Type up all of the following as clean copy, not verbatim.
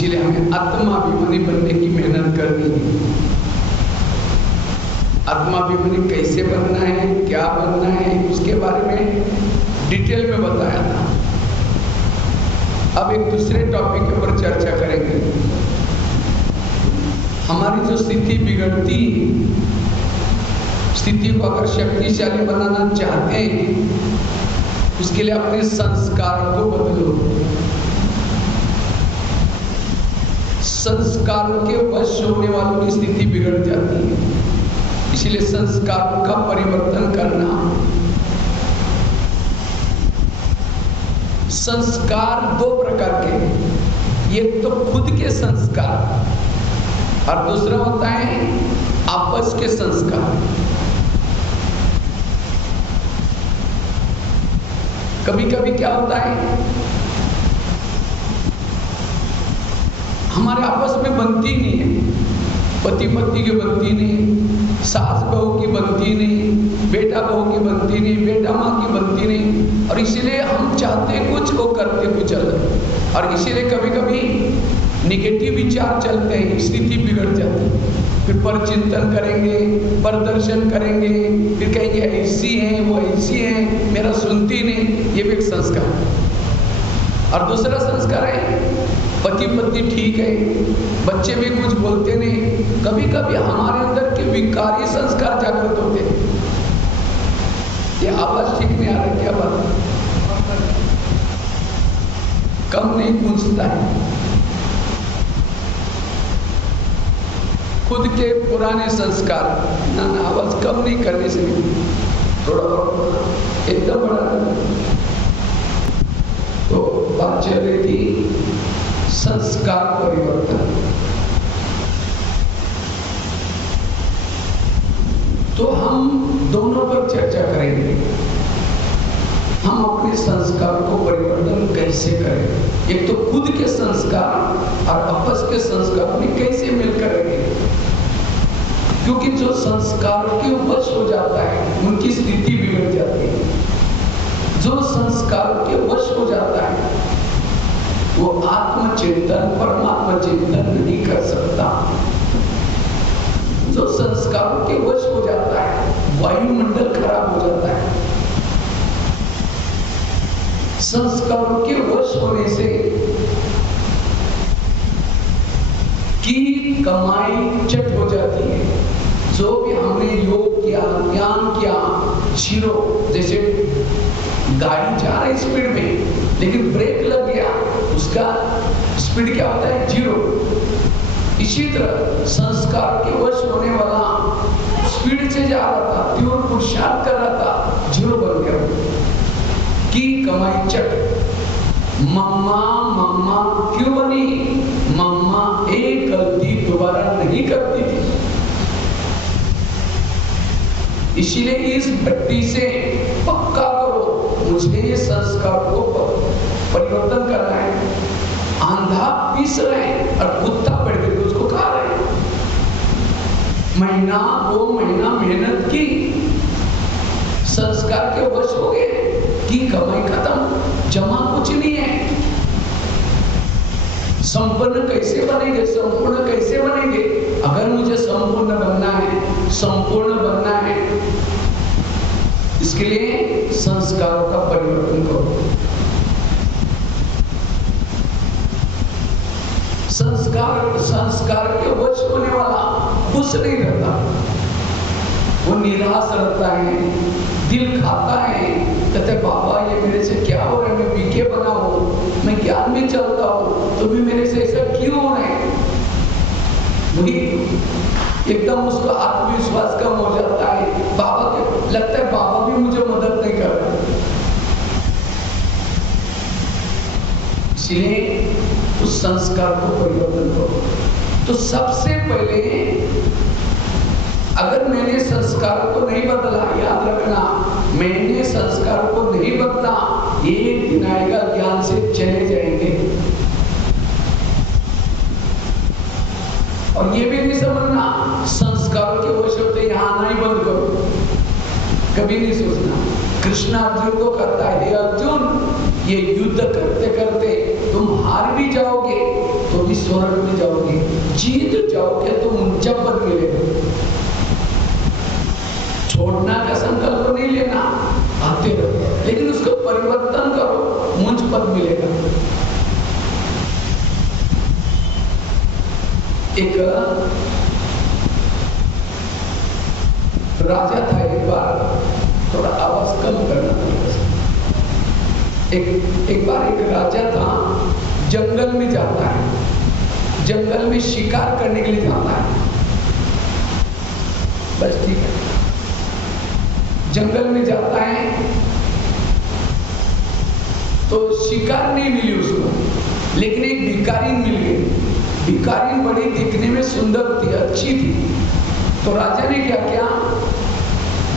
इसीलिए हमें आत्माभिमानी बनने की मेहनत करनी है। आत्माभिमानी कैसे बनना है, क्या बनना है, उसके बारे में डिटेल में बताया था। अब एक दूसरे टॉपिक के ऊपर चर्चा करेंगे। हमारी जो स्थिति बिगड़ती, स्थिति को अगर शक्तिशाली बनाना चाहते हैं, उसके लिए अपने संस्कार को बदलो। संस्कारों के वश होने वालों की स्थिति बिगड़ जाती है, इसलिए संस्कारों का परिवर्तन करना। संस्कार दो प्रकार के, एक तो खुद के संस्कार और दूसरा होता है आपस के संस्कार। कभी कभी क्या होता है, हमारे आपस में बनती नहीं है, पति पत्नी की बनती नहीं, सास बहू की बनती नहीं, बेटा बहू की बनती नहीं, बेटा माँ की बनती नहीं, और इसीलिए हम चाहते कुछ वो करते कुछ अलग, और इसीलिए कभी कभी निगेटिव विचार चलते हैं, स्थिति बिगड़ जाती है। फिर पर चिंतन करेंगे, प्रदर्शन करेंगे, फिर कहेंगे ऐसी है वो ऐसी है, मेरा सुनती नहीं, ये भी एक संस्कार। और दूसरा संस्कार है पति पत्नी ठीक है, बच्चे भी कुछ बोलते नहीं। कभी कभी हमारे अंदर के विकारी संस्कार जागृत होते हैं। ये आवाज ठीक नहीं आ रही, क्या बात है? कम नहीं गूंजता है। खुद के पुराने संस्कार, ना आवाज कम नहीं करने से, थोड़ा एकदम बड़ा। तो बात चल रही थी संस्कार परिवर्तन। तो हम दोनों पर चर्चा करेंगे। हम अपने संस्कार को परिवर्तन कैसे करें, एक तो खुद के संस्कार और आपस के संस्कार में कैसे मिलकर रहेंगे। क्योंकि जो संस्कार के वश हो जाता है उनकी स्थिति बिगड़ जाती है। जो संस्कार के वश हो जाता है वो आत्मचिंतन, परमात्मा चिंतन नहीं कर सकता। जो संस्कारों के वश हो जाता है वायुमंडल खराब हो जाता है। संस्कारों के वश होने से की कमाई चट हो जाती है। जो भी हमने योग किया, ज्ञान किया, जीरो। जैसे गाड़ी जा रही स्पीड में, लेकिन ब्रेक लग गया, उसका स्पीड क्या होता है? जीरो। इसी तरह संस्कार के वश होने वाला स्पीड से जा रहा था, तीव्र पुरुषार्थ कर रहा था, जीरो बन गया। की कमाई चट। मम्मा मम्मा क्यों बनी? मम्मा एक गलती दोबारा नहीं करती थी। इसीलिए इस भट्टी से पक्का करो, मुझे ये संस्कार को परिवर्तन करना है। आंधा पीस रहे हैं और कुत्ता बैठ के उसको खा रहे हैं। महीना 2 महीना मेहनत की, संस्कार के वश हो गए, की कमाई खत्म, जमा कुछ नहीं है। संपन्न कैसे बनेंगे? संपूर्ण कैसे बनेंगे? अगर मुझे संपूर्ण बनना है, संपूर्ण बनना है, इसके लिए संस्कारों का परिवर्तन करो। संस्कार के वश होने वाला खुश नहीं रहता, वो निराश रहता है, दिल खाता है। कहते बाबा ये मेरे से क्या हो रहा है? मैं बीके बना हूं, मैं ज्ञान में चलता हूं, तो भी मेरे से ऐसा क्यों हो रहा है? वही एकदम उसका आत्मविश्वास कम हो जाता है। बाबा के लगता है बाबा भी मुझे मदद नहीं कर रहे। इसलिए उस संस्कार को परिवर्तन करो। तो सबसे पहले अगर मैंने संस्कार को नहीं बदला, याद रखना, मैंने संस्कार को नहीं बदला, एक दिन आएगा ज्ञान से चले जाएंगे। और ये भी नहीं समझना संस्कारों के वश होते यहाँ आना ही बंद करो, कभी नहीं सोचना। कृष्ण अर्जुन को कहता है, हे अर्जुन, ये युद्ध करते करते तो तुम हार भी जाओगे तो भी स्वर्ग में जाओगे, जीत जाओगे तो ऊंचा पद मिलेगा। छोड़ना का संकल्प नहीं लेना, आते रहो, लेकिन उसको परिवर्तन करो, मुझ पद मिलेगा। एक राजा था, एक बार थोड़ा आवाज कम करना पड़ेगा। एक बार एक राजा था, जंगल में जाता है, जंगल में शिकार करने के लिए जाता है। बस ठीक है, जंगल में जाता है तो शिकार नहीं मिली उसको, लेकिन एक भिखारी मिल गई। भिखारी बड़ी दिखने में सुंदर थी, अच्छी थी। तो राजा ने क्या किया,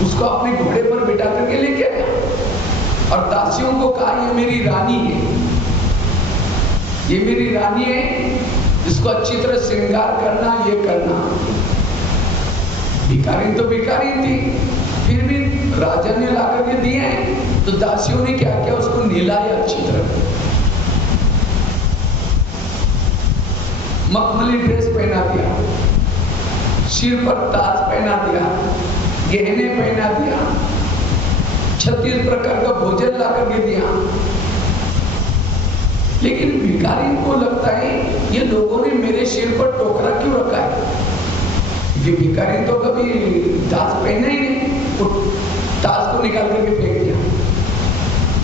उसको अपने घोड़े पर बिठा करके लेके आया और दासियों को कहा, ये मेरी रानी है, ये मेरी रानी है, इसको अच्छी तरह श्रृंगार करना, ये करना। भिखारी तो भिखारी थी, फिर भी राजा ने ला करके दिए हैं। तो दासियों ने क्या किया, उसको नहलाया अच्छी तरह, मखमली ड्रेस पहना दिया, सिर पर ताज पहना दिया, गहने पहना दिया, 36 प्रकार का भोजन ला करके दिया। लेकिन भिखारी को लगता है ये लोगों ने मेरे सिर पर टोकरा क्यों रखा है, क्योंकि भिखारी तो कभी ताज पहना ही नहीं, वो ताज को निकाल करके फेंक दिया,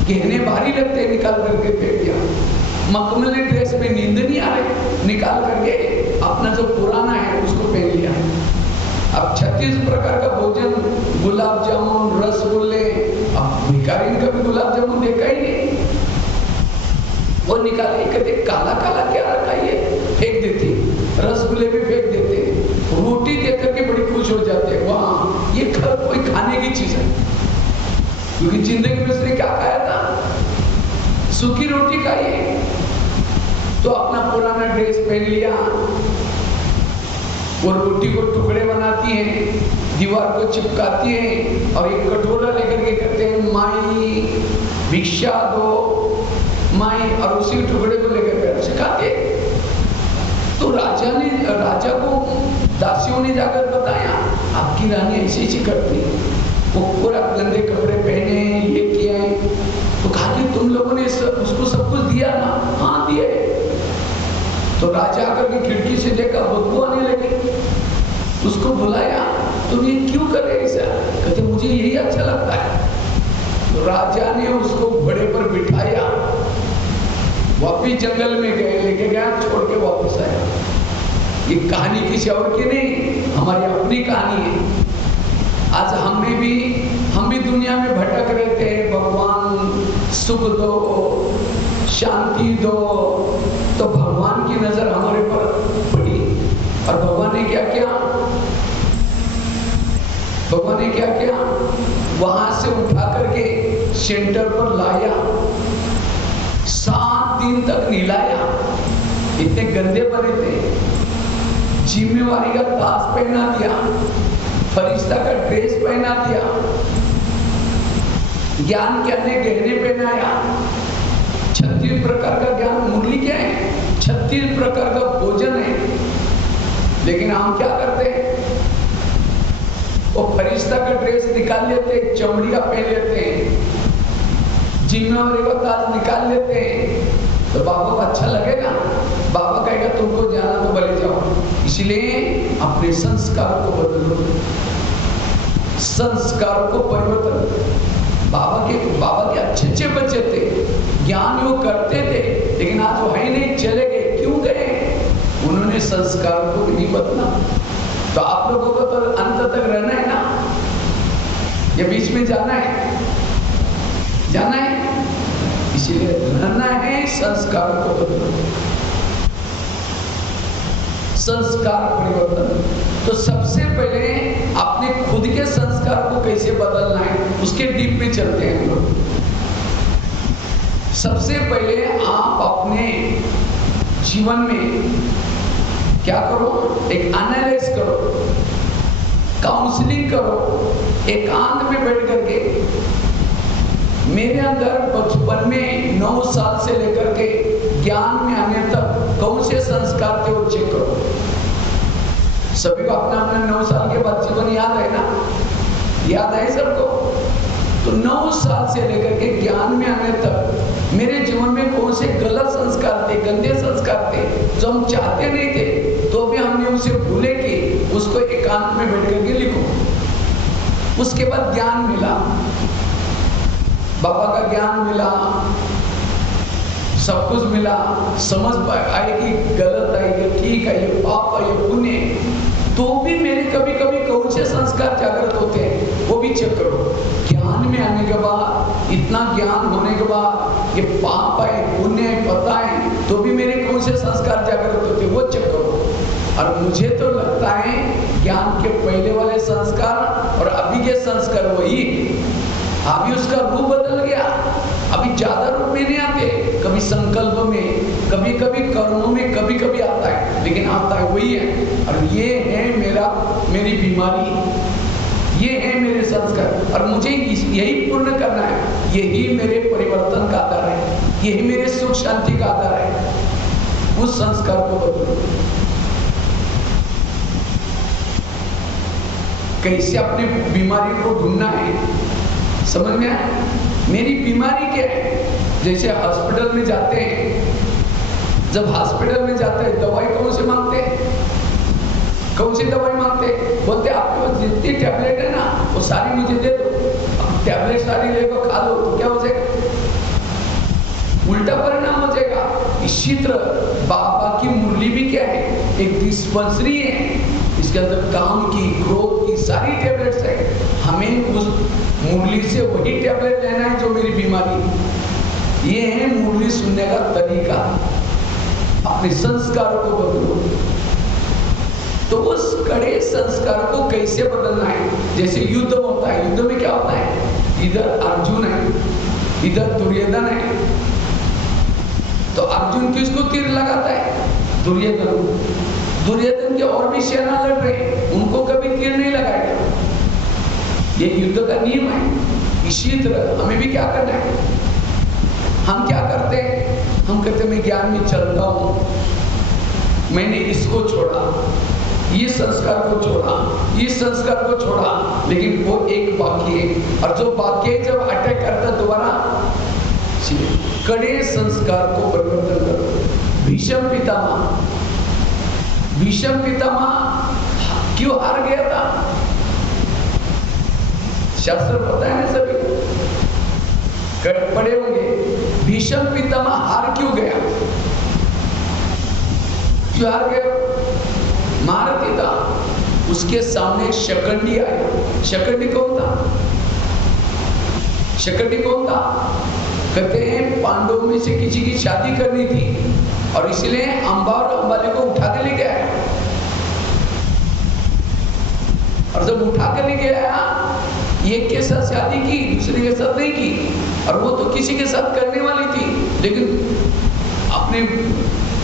गहने भारी लगते निकाल करके फेंक दिया, मखमली ड्रेस में नींद नहीं आ रही, निकाल करके अपना जो पुराना है उसको पहन लिया। अब 36 प्रकार का भोजन, गुलाब जामुन, रसगुल्ले, अब भिखारी ने कभी गुलाब जामुन देखा ही नहीं, वो निकाले, कहते काला काला क्या रखा, ये फेंक देती, रसगुल्ले भी फेंक देते, रोटी देख करके बड़ी खुश हो जाते, वाह ये कोई खाने की चीज है, क्योंकि जिंदगी में उसने क्या खाया था, सूखी रोटी खाई है। तो अपना पुराना ड्रेस पहन लिया, वो रोटी को टुकड़े बनाती है, दीवार को चिपकाती है और एक कटोरा लेकर के कहते हैं, माई भिक्षा दो माई, और उसी टुकड़े को लेकर सिखाते। तो राजा को दासियों ने जाकर बताया, आपकी रानी ऐसी ऐसी करती है, वो पूरा गंदे कपड़े पहने, ये किया है। तो कहा कि तुम लोगों ने उसको सब कुछ दिया ना, हाँ दिए। तो राजा आकर के खिड़की से देखा, बदबू आने लगी, उसको बुलाया, तुम ये क्यों कर रहे ऐसा, कहते मुझे यही अच्छा लगता है। तो राजा ने उसको घोड़े पर बिठाया, वापिस जंगल में गए, लेके गया, छोड़ के वापस आया। ये कहानी किसी और की नहीं, हमारी अपनी कहानी है। आज हम भी दुनिया में भटक रहे थे, भगवान सुख दो, शांति दो, तो भगवान की नजर हमारे पर पड़ी और भगवान ने क्या किया, वहां से उठा करके सेंटर पर लाया, 7 दिन तक नहलाया, इतने गंदे बने थे, जिम्मेवारी का ताज पहना दिया, फरिश्ता का ड्रेस पहना दिया, ज्ञान के अन्य गहने पहनाया, 36 प्रकार का ज्ञान, मुरली क्या है, 36 प्रकार का भोजन है। लेकिन हम क्या करते हैं, वो फरिश्ता का ड्रेस निकाल लेते हैं, चमड़ी का पहन लेते हैं, जिम्मेवारी का ताज निकाल लेते हैं, तो बाबा को अच्छा लगेगा, बाबा कहेगा तुमको जाना तो भले जाओ। इसलिए अपने संस्कार को बदलो, संस्कार को परिवर्तन। बाबा के अच्छे बच्चे थे, ज्ञान वो करते थे, लेकिन आज वो है नहीं, चले गए। क्यों गए, उन्होंने संस्कार को नहीं बदला। तो आप लोगों को तो अंत तक रहना है ना, या बीच में जाना है, इसलिए रहना है, संस्कार को बदलो, संस्कार परिवर्तन। तो सबसे पहले अपने खुद के संस्कार को कैसे बदलना है, उसके डीप में चलते हैं हम लोग। सबसे पहले आप अपने जीवन में क्या करो, एक एनालाइज करो, काउंसलिंग करो, एकांत में बैठ करके। मेरे अंदर बचपन में 9 साल से लेकर के ज्ञान में आने तक कौन से संस्कार थे वो चेक करो। सभी को अपना अपना 9 साल के बाद जीवन याद है ना, याद है सबको। तो 9 साल से लेकर के ज्ञान में आने तक मेरे जीवन में कौन से गलत संस्कार थे, गंदे संस्कार थे जो हम चाहते नहीं थे, तो भी हमने उसे भूले कि उसको एकांत में बैठ करके लिखो। उसके बाद ज्ञान मिला, बाबा का ज्ञान मिला, सब कुछ मिला, समझ आई कि गलत है, ये ठीक है, ये पाप है, ये पुण्य है, तो भी मेरे कभी कभी कौन से संस्कार जागृत होते हैं वो भी चेक करो। ज्ञान में आने के बाद, इतना ज्ञान होने के बाद ये पाप है, पुण्य है, पता है, तो भी मेरे कौन से संस्कार जागृत होते हैं वो चेक करो। और मुझे तो लगता है ज्ञान के पहले वाले संस्कार और अभी के संस्कार वही, अभी उसका रूप बदल गया, अभी ज्यादा रूप में नहीं आते, कभी संकल्प में, कभी कभी कर्मों में, कभी कभी आता है, लेकिन आता है वही है। और ये है मेरी बीमारी, ये है मेरे संस्कार, और मुझे यही पूर्ण करना है, यही मेरे परिवर्तन का आधार है, यही मेरे सुख शांति का आधार है। उस संस्कार को बदलो। कैसे अपने बीमारी को ढूंढना है, समझ में आया? मेरी बीमारी क्या है? जैसे हॉस्पिटल में जाते हैं, जब हॉस्पिटल में जाते हैं दवाई कौन से मांगते हैं? कौन सी दवाई मांगते हैं? बोलते आपके पास जितनी टैबलेट है ना वो सारी मुझे दे दो, टैबलेट सारी लेकर खा लो, तो क्या हो जाएगा? उल्टा परिणाम हो जाएगा। इसी तरह बाबा की मुरली भी क्या है? एक डिस्पेंसरी है, इसके अंदर काम की, क्रोध की सारी टैबलेट्स है। हमें उस मुरली से वही टैबलेट लेना है जो मेरी बीमारी। ये है मुरली सुनने का तरीका। अपने संस्कारों को बदलो। तो उस कड़े संस्कार को कैसे बदलना है? जैसे युद्ध होता है, युद्ध में क्या होता है? इधर अर्जुन है, इधर दुर्योधन है, तो अर्जुन किसको तीर लगाता है? दुर्योधन के और भी सेना लड़ रहे, उनको कभी तीर नहीं लगाएगा। ये युद्ध का नियम है। इसी तरह हमें भी क्या करना है? हम क्या करते हैं? हम कहते हैं मैं ज्ञान में चलता हूं, मैंने इसको छोड़ा, ये संस्कार को छोड़ा, इस संस्कार को छोड़ा, लेकिन वो एक बाकी है, और जो बाकी है जब अटैक करता दोबारा कड़े संस्कार को परिवर्तन करो। भीष्म पितामह क्यों हार गया था? शास्त्र पता है ना सभी को, पढ़े होंगे। भीष्म पितामह हार क्यों गया? क्यों हार गया? महारथी था, उसके सामने शकंडी आया। शकंडी कौन था? शकंडी कौन था? कहते हैं पांडवों में से किसी की शादी करनी थी और इसलिए अंबा और अंबाली को उठा के लेके आया, और जब उठा के लेके आया, एक के साथ शादी की, दूसरे के साथ नहीं की, और वो तो किसी के साथ करने वाली थी, लेकिन अपने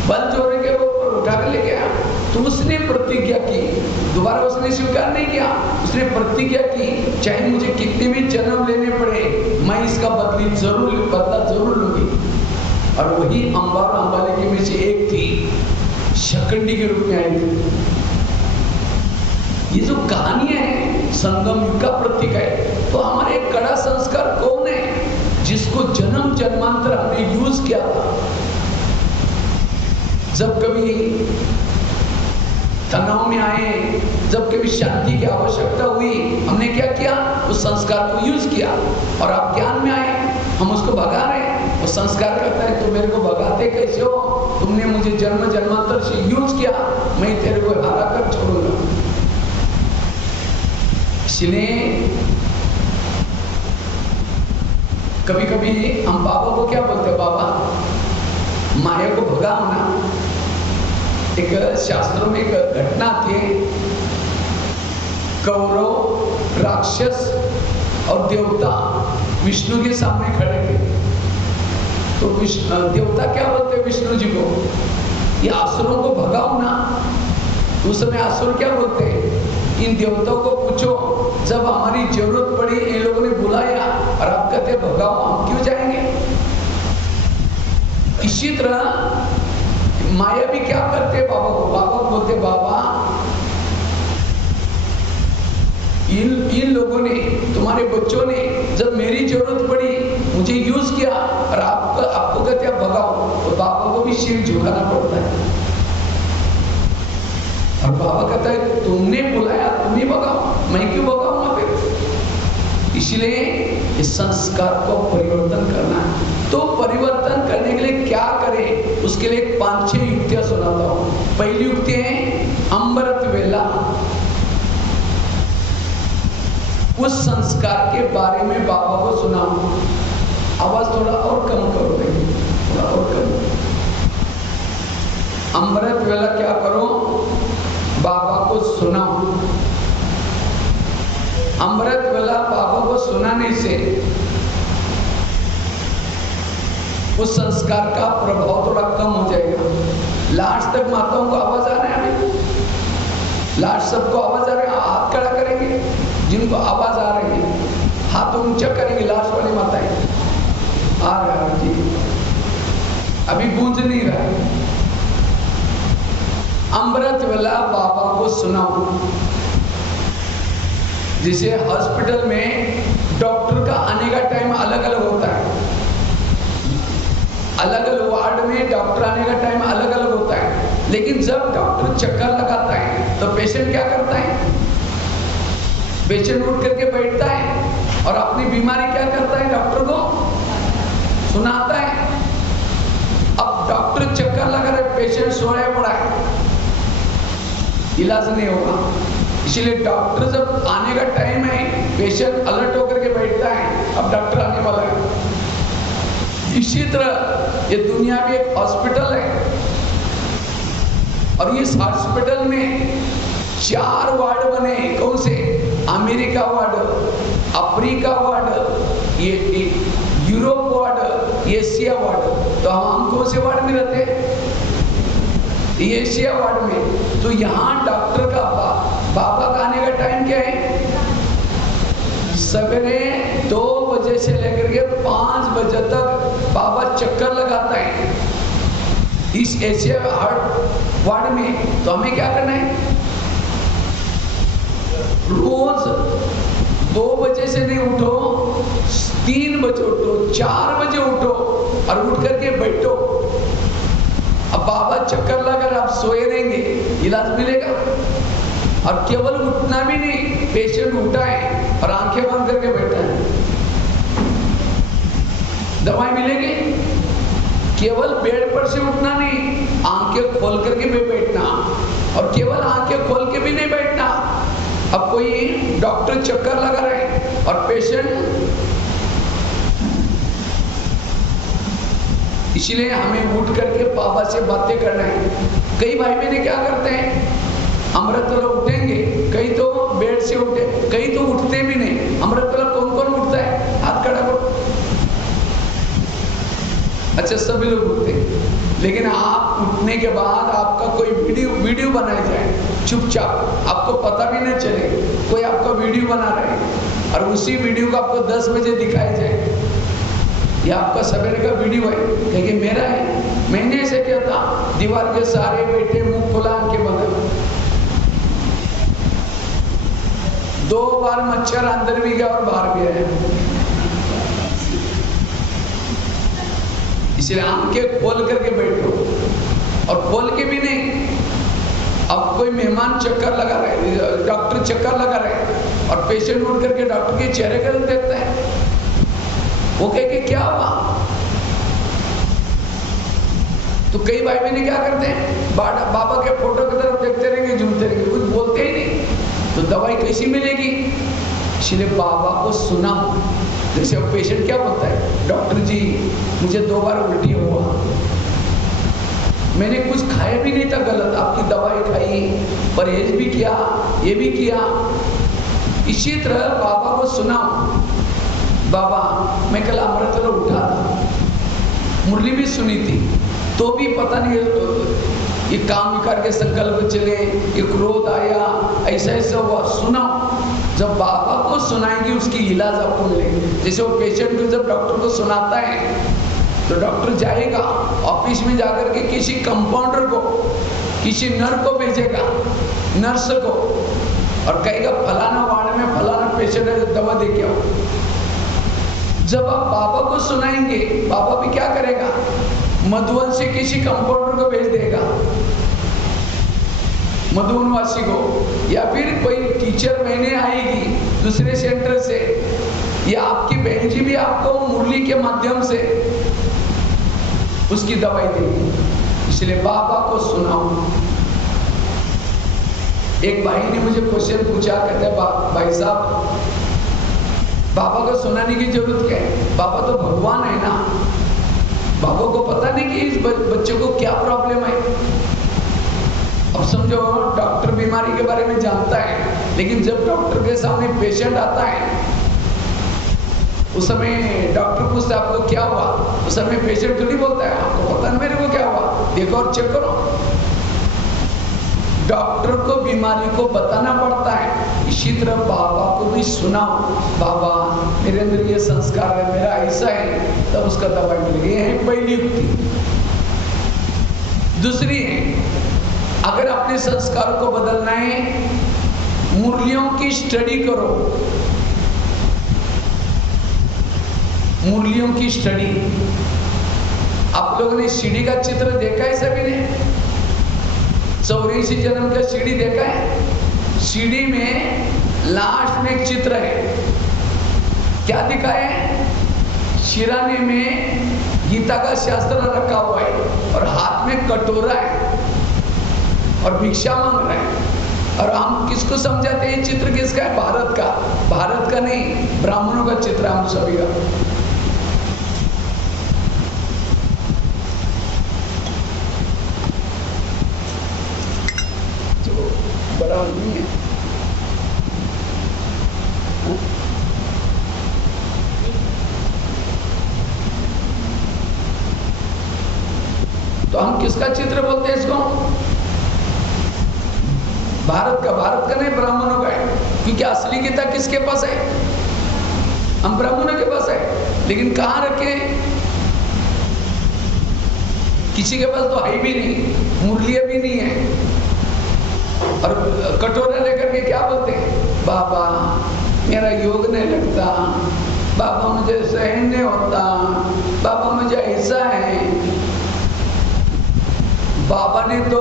बल जोड़ने के ऊपर उठा कर लेके आया। तो उसने प्रतिज्ञा की, दोबारा उसने स्वीकार नहीं किया, उसने प्रतिज्ञा की चाहे मुझे कितने भी जन्म लेने पड़े मैं इसका बदला जरूर लूंगी। और वही अंबा और अंबाली के में से एक थी, शकंडी के रूप में आई थी। ये जो कहानियां हैं संगम युग का प्रतीक है। तो हमारे कड़ा संस्कार कौन है जिसको जन्म जन्मांतर हमने यूज किया था? जब कभी तनाव में आए, जब कभी शांति की आवश्यकता हुई, हमने क्या किया? उस संस्कार को यूज किया। और आप ज्ञान में आए, हम उसको भगा रहे हैं, वो संस्कार करता है तो मेरे को भगाते कैसे हो? तुमने मुझे जन्म जन्मांतर से यूज किया, मैं तेरे को हरा कर छोड़ूंगा। इसलिए कभी कभी हम बाबा को क्या बोलते हैं? बाबा माया को भगाओ ना। एक शास्त्रों में एक घटना थी, कौरव, राक्षस और देवता विष्णु के सामने खड़े थे। तो देवता क्या बोलते विष्णु जी को? ये असुरों को भगाओ ना। उस समय असुर क्या बोलते हैं? इन देवताओं को पूछो, जब हमारी जरूरत पड़ी इन लोगों ने बुलाया और आप कहते भगाओ, हम क्यों जाएंगे? इसी तरह माया भी क्या करते बाबा को, बाबा बोलते बाबा इन लोगों ने, तुम्हारे बच्चों ने जब मेरी जरूरत पड़ी मुझे यूज किया और आपको कहते आप भगाओ, तो बाबा को भी सिर झुकाना पड़ता है। और बाबा कहता है तुमने बुलाया, तुम ही भगाओ, मैं क्यों भगाऊंगा फिर। इसलिए इस संस्कार को परिवर्तन करना है। तो परिवर्तन करने के लिए क्या करें, उसके लिए 5-6 युक्तियां सुनाता हूं। पहली युक्ति है अमृत वेला। उस संस्कार के बारे में बाबा को सुनाओ। आवाज थोड़ा और कम करो, थोड़ा और कम। अमृत वेला क्या करो, बाबा को सुनाओ। अमृत वेला बाबा को सुनाने से उस संस्कार का प्रभाव थोड़ा कम हो जाएगा। लास्ट तक माताओं को आवाज आ रहा है अभी? लास्ट सबको आवाज आ रहा है? हाथ खड़ा करेंगे जिनको आवाज आ रही है, हाथ ऊंचा करेंगे। लास्ट वाली माताएं आ रहा है जी, अभी गूंज नहीं रहा है। अमृत वेला बाबा को सुनाओ। जैसे हॉस्पिटल में डॉक्टर का आने का टाइम अलग अलग होता है, अलग अलग वार्ड में डॉक्टर आने का टाइम अलग अलग होता है। लेकिन जब डॉक्टर चक्कर लगाता है तो पेशेंट क्या करता है? पेशेंट उठ करके बैठता है और अपनी बीमारी क्या करता है, डॉक्टर को सुनाता है। अब डॉक्टर चक्कर लगा रहे, पेशेंट सोया पड़ा है, इलाज नहीं होगा। इसलिए डॉक्टर जब आने का टाइम है, पेशेंट अलर्ट होकर के बैठता है, अब डॉक्टर आने वाला है। इसी तरह ये दुनिया में एक हॉस्पिटल है और इस हॉस्पिटल में 4 वार्ड बने। कौन से? अमेरिका वार्ड, अफ्रीका वार्ड, ये यूरोप वार्ड, एशिया वार्ड। तो हम कौन से वार्ड में रहते हैं? एशिया वार्ड में। तो यहाँ डॉक्टर का बाबा का आने का टाइम क्या है? सवेरे 2 बजे से लेकर के 5 बजे तक बाबा चक्कर लगाता है इस एशिया वार्ड में। तो हमें क्या करना है? रोज 2 बजे से नहीं उठो, 3 बजे उठो, 4 बजे उठो और उठ करके बैठो। अब बाबा चक्कर लगाकर आप सोए रहेंगे, इलाज मिलेगा। और केवल उठना भी नहीं, पेशेंट उठा है और आंखें बंद करके बैठा है, दवाई मिलेगी। केवल बेड पर से उठना नहीं, आंखें खोल करके भी बैठना। और केवल आंखें खोल के भी नहीं बैठना। अब कोई डॉक्टर चक्कर लगा रहे और पेशेंट, इसलिए हमें उठ करके बाबा से बातें करना है। कई भाई बहन क्या करते हैं, अमृत वेला उठेंगे, कई तो बेड से उठे, कई तो उठते भी नहीं। अमृत वेला कौन कौन उठता है? हाथ खड़ा करो। अच्छा, सभी लोग उठते हैं। लेकिन आप उठने के बाद आपका कोई वीडियो बनाया जाए चुपचाप, आपको पता भी नहीं चले कोई आपका वीडियो बना रहे हैं और उसी वीडियो को आपको 10 बजे दिखाया जाए, ये आपका सवेरे का वीडियो है, क्योंकि मेरा है। मैंने ऐसे किया था, दीवार के सारे बैठे, मुंह खुला, आंखें बंद। 2 बार मच्छर अंदर भी गया और बाहर भी आया। इसलिए आंखें खोल करके बैठो, और खोल के भी नहीं। अब कोई मेहमान चक्कर लगा रहे, डॉक्टर चक्कर लगा रहे और पेशेंट उठ करके डॉक्टर के चेहरे का देखता है, वो कहे कि क्या हुआ? तो कई भाई बहन क्या करते हैं, बाबा के फोटो की तरफ देखते रहेंगे, झूमते रहेंगे, कुछ बोलते ही नहीं। तो दवाई कैसी मिलेगी? इसलिए बाबा को सुना। जैसे अब पेशेंट क्या बोलता है, डॉक्टर जी मुझे 2 बार उल्टी हुआ, मैंने कुछ खाया भी नहीं था गलत, आपकी दवाई खाई, परहेज भी किया, ये भी किया। इसी तरह बाबा को सुना, बाबा मैं कल अमृत वेला उठा था, मुरली भी सुनी थी, तो भी पता नहीं ये काम विकार के संकल्प चले, ये क्रोध आया, ऐसा ऐसा हुआ। सुना, जब बाबा को सुनाएंगे उसकी इलाज आपको मिलेगी। जैसे वो पेशेंट को जब डॉक्टर को सुनाता है तो डॉक्टर जाएगा ऑफिस में जाकर के किसी कंपाउंडर को, किसी नर्स को भेजेगा, नर्स को, और कहेगा फलाना वार्ड में फलाना पेशेंट है, दवा दे के आओ। जब आप बाबा को सुनाएंगे, बाबा भी क्या करेगा, मधुबन से किसी कंपाउंडर को भेज देगा, मधुबन वासी को, या फिर कोई टीचर महीने आएगी दूसरे सेंटर से, या आपकी बहन जी भी आपको मुरली के माध्यम से उसकी दवाई देगी। इसलिए बाबा को सुनाओ। एक भाई ने मुझे क्वेश्चन पूछा, कहते भाई साहब बाबा को सुनाने की जरूरत क्या है, बाबा तो भगवान है ना, बाबा को पता नहीं कि इस बच्चे को क्या प्रॉब्लम है। अब समझो डॉक्टर बीमारी के बारे में जानता है, लेकिन जब डॉक्टर के सामने पेशेंट आता है उस समय डॉक्टर पूछता है आपको क्या हुआ, उस समय पेशेंट थोड़ी बोलता है आपको पता नहीं मेरे को क्या हुआ, देखो और चेक करो। डॉक्टर को बीमारी को बताना पड़ता है। इसी तरह बाबा को भी सुनाओ, बाबा मेरे अंदर ये संस्कार है, मेरा ऐसा है, तब उसका दवाई मिलेगी। ये है पहली युक्ति। दूसरी है, अगर अपने संस्कार को बदलना है, मुरलियों की स्टडी करो, मुरलियों की स्टडी। आप लोगों ने सीढ़ी का चित्र देखा है सभी ने? 84 जन्म का सीढ़ी देखा है? सीढ़ी में लास्ट में एक चित्र है, क्या दिखा है? शिराने में गीता का शास्त्र रखा हुआ है और हाथ में कटोरा है और भिक्षा मांग रहा है। और हम किसको समझाते हैं? चित्र किसका है? भारत का। भारत का नहीं, ब्राह्मणों का चित्र हम सभी का। बड़ा नहीं है। तो हम किसका चित्र बोलते हैं इसको? भारत का। भारत का नहीं, ब्राह्मणों का है, क्योंकि असली गीता किसके पास है? हम ब्राह्मणों के पास है। लेकिन कहां रखे? किसी के पास तो है भी नहीं, मुरलिया भी नहीं है। और कटोरा लेकर के क्या बोलते हैं? बाबा मेरा योग नहीं लगता, बाबा मुझे सहन नहीं होता, बाबा मुझे ऐसा है। बाबा ने तो